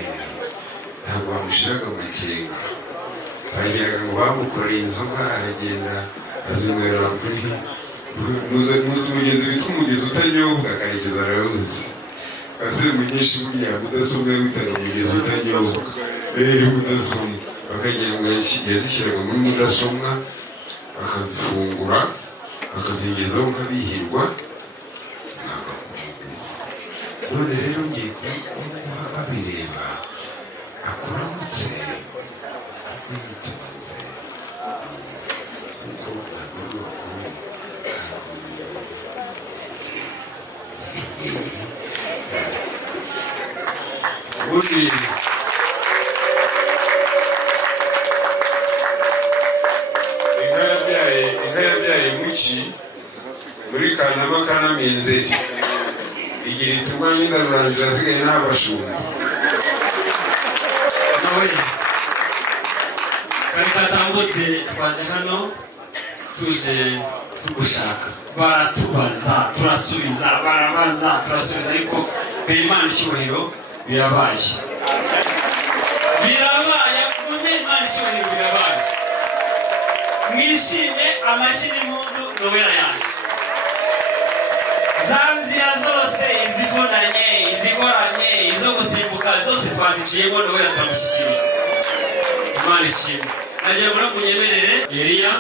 ntabwo bamushyiraga mu kenga, bagiraga ngo bamukoreye inzoga aragenda azinywera kuri muzi umugezi witwa umugezi utanyobwa Karekezi arawuzi. Asire munyinshi buriya mudasobwa witaga umugezi utanyobwa mudasobwa bakagira ngo yazishyiraga muri mudasobwa bakazifungura bakazingezaho nk'abihirwa. None rero ngiye kumuha babireba akuramutse akwimitumaze kuko ntabwo bakuru ubundi inka yabyaye muki muri Kanama Kanamenzeri igira itumwa nyina rurangira asigaye n'abashumba nawe kari katambutse twaje hano tuje tugushaka baratubaza turasubiza barabaza turasubiza ariko Imana icyubahiro birabaye Imana icyubahiro birabaye mwishime amashyi n'impundu Nowela yaje za nzira zose izivunanye izigoranye izo gusimbuka zose twaziciyemo Nowela turamushyikiriye Imana ishimwe. Nagira ngo munyemerere Eliya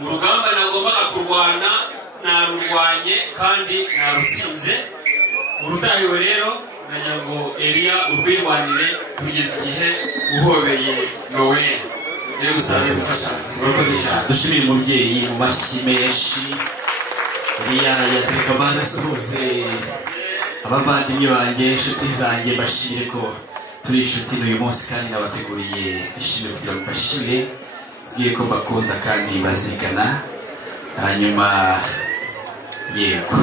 mu rugamba nagombaga kurwana narurwanye kandi narutsinze urutahiwe rero nagira ngo Eliya urwirwanire kugeza igihe uhobeye Nowela. Rero musabe gufasha murakoze cyane. Dushimire umubyeyi mu mashyi menshi. Eliya yatereka amazi asuhuze abavandimwe banjye inshuti zanjye bashire ko turi inshuti n'uyu munsi kandi nabateguriye ishimwe kugira ngo bashire bwiye ko bakunda kandi bazirikana. Hanyuma yego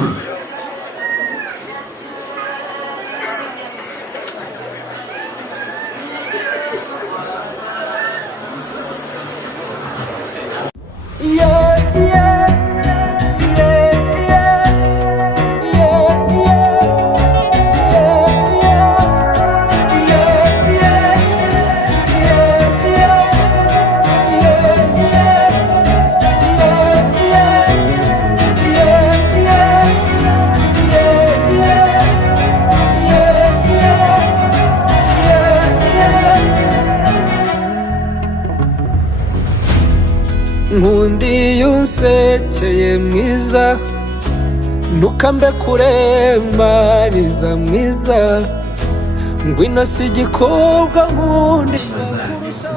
Nkundi yunsekeye mwiza nukambe kurema riza mwiza ngwino si igikobwa nkundi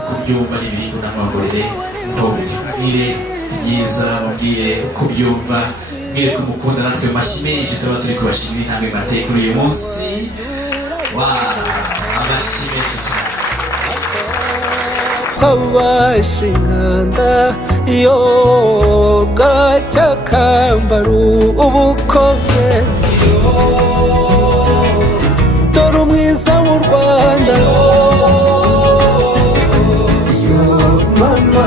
kubyumva n'ibintu n'amagorere ngo mubwire byiza mubwire uko byumva mwire ko mukunda natwe mashyi menshi tuba turi kubashimira intambwe bateye kuri uyu munsi. Amashyi menshi cyane kwabasha inkanda yoga cyakambaru ubukome dore umwiza mu Rwanda mama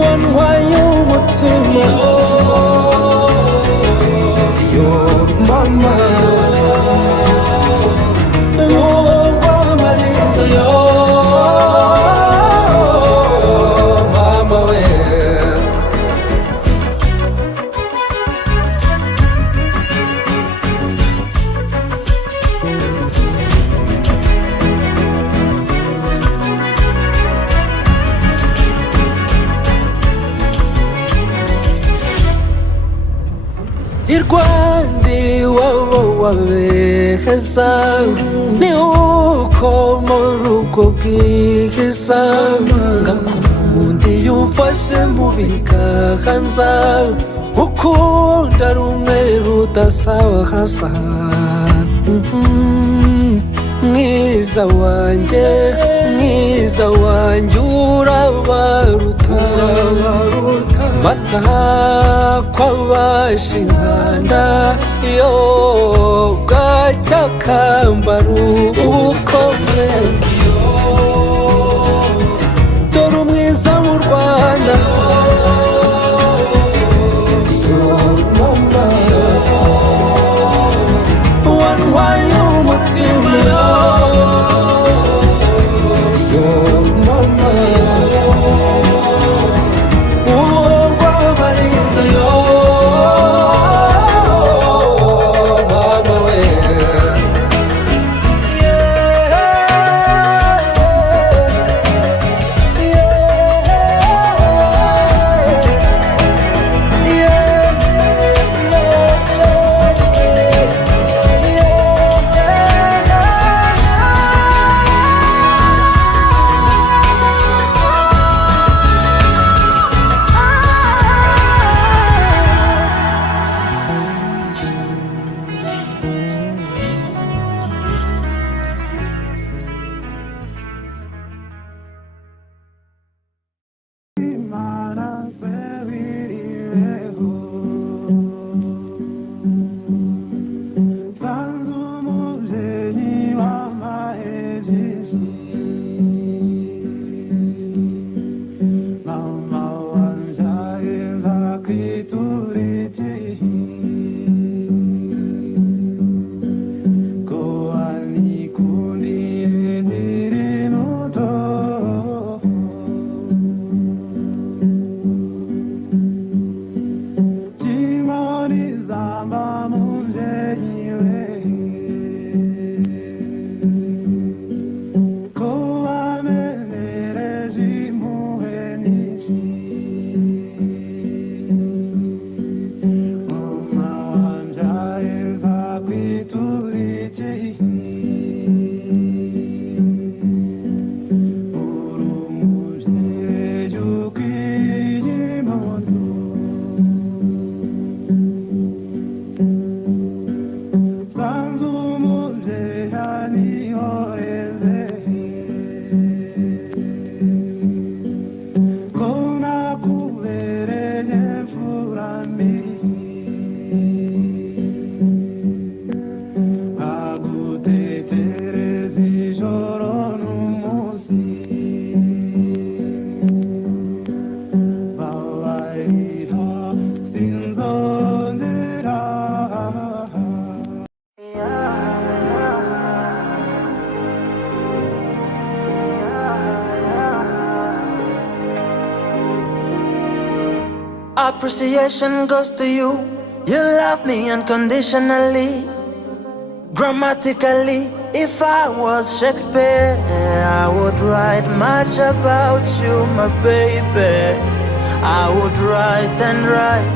wantwaye umutima mama irwandi wabo wabeheza ni uko mu rugo bwiza ngakundi yumfashe mu biganza ukunda rumwe rudasabahaza mwiza wanjye urabaruta mata kwabasha inkanda iyo bwacyakambara ubukome dore umwiza mu Rwanda mama wantwaye umutima mama uwongwabariza mama we Appreciation goes to you. You love me unconditionally. Grammatically, if I was Shakespeare, I would write much about you, my baby. I would write and write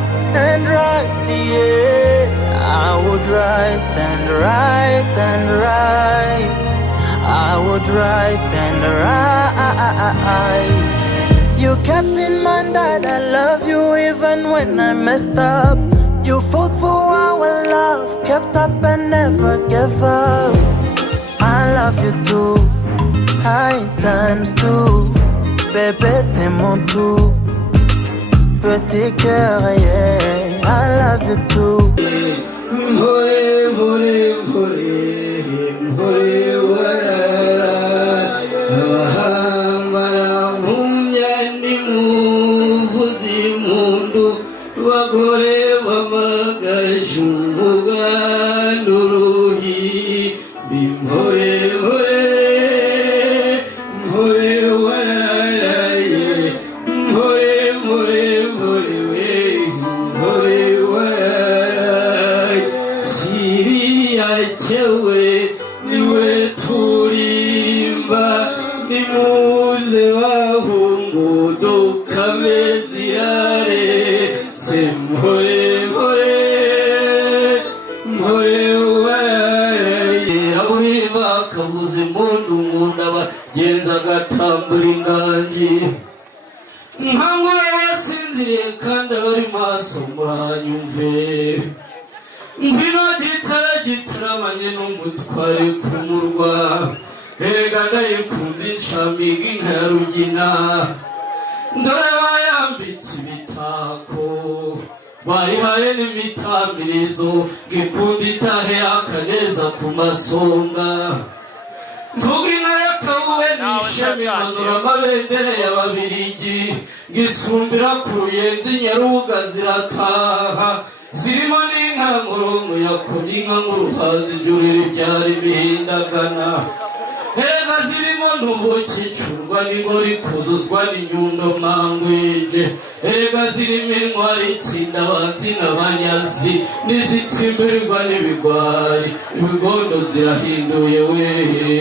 and write, yeah. I would write and write and write. I would write and write. You kept in mind that I love you even when I messed up. You fought for our love, kept up and never gave up. I love you too, high times too. Bébé t'es mon tout, petit cœur, yeah. I love you too. Mpore, mpore, mpore, mpore warara. Abahambara mumyandi muvuzi mundu. Bagore bamagaju muganuruhi. Mpore, mpore, mpore warara. Mpore, mpore, mpore we. Mpore warara. Siriya chewe niwe turimba. Nimuze bahungu dukamezirare. Mpore, mpore, mpore warara. Abuhiba kavuze impundu nkunda bagenza agatambura inganji. Nkamwe basinziriye kandi abari maso muranyumve. Ngwino gitara gitaramanye n'umutware ku murwa. Erega ndayikunda incamigi nka Rugina. Ndora bayiharitse ibitako bayihaye n'imitamirizo ngikunda itahe akaneza ku masonga mvuga inka y'akabuwe n'ishami manura amabendera y'ababirigi ngisumbira ku ruyenzi nyarubuga zirataha zirimo n'inka nkuru yako n'inka nk'uruhazi jurira ibyara imihindagana erega zirimo n'ubukicurwa n'ingori kuzuzwa n'inyundo mangwije erega zirimo intwari itsinda abanzi n'abanyazi n'izitimbirirwa n'ibigwari ibigondo zirahinduye wehe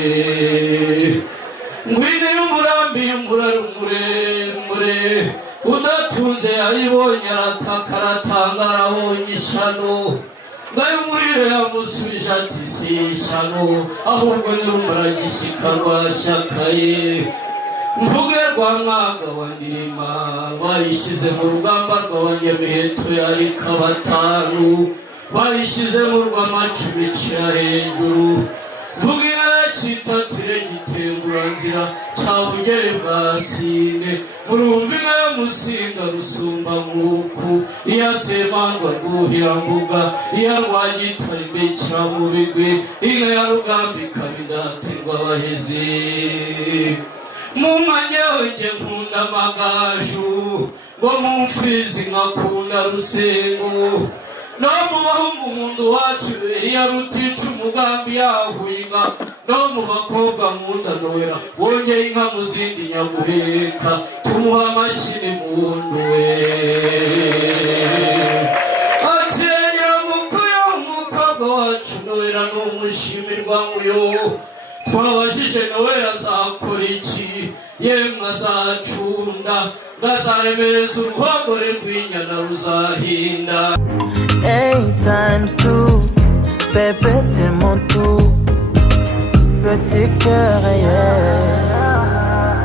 ngwine n'umurambi y'umurari muremure udatunze yayibonye arataka aratanga arabonye ishano ngayo umuriro yamusubije ati si ishano ahubwo n'urumuragishika rwashakaye mvuge rwa mwaga wa ndirima bayishyize mu rugamba rw'abanyamiheto yari kabatanu bayishyize mu rw'amacimicira hejuru mvuge citatire gitenguranzira ca bugere bwa sine murumva inka yo musinga rusumba nk'uku iya semandwa rwuhirambuga iya rwagitare mbekira mu bigwi inka ya rugamba ikaba indatirwa abahezi mu manyewe nge nkunda amagaju ngo mu mfizi nkakunda rusengo no mu bahungu umuntu wacu Eliya rutica umugambi yahuinga no mu bakobwa nkunda Nowela wongeye inka mu zindi nyaguheka tumuha amashyi mundu we atengera mukuyo umukobwa wacu Nowela n'umushimirwa muyo twabajije Nowela azakora iki yemwe azacunda ngazaremereza uruhongore rw'inyana ruzahinda 8 times 2 bébé t'es mon tout petit cœur yeah.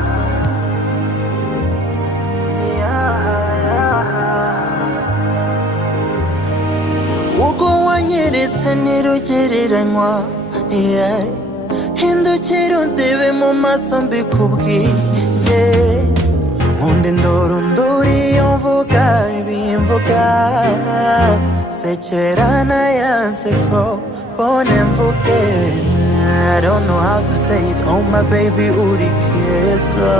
Urwo wanyeretse ntirugereranywa yeah. Hindukira undebe mu maso mbikubwire nkunde ndorondora iyo mvuga ibimvuga sekerana yanseko bone mvuge I don't know how to say it oh my baby uri keza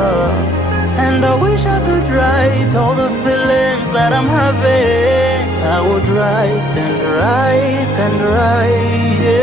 and I wish I could write all the feelings that I'm having I would write and write and write yeah.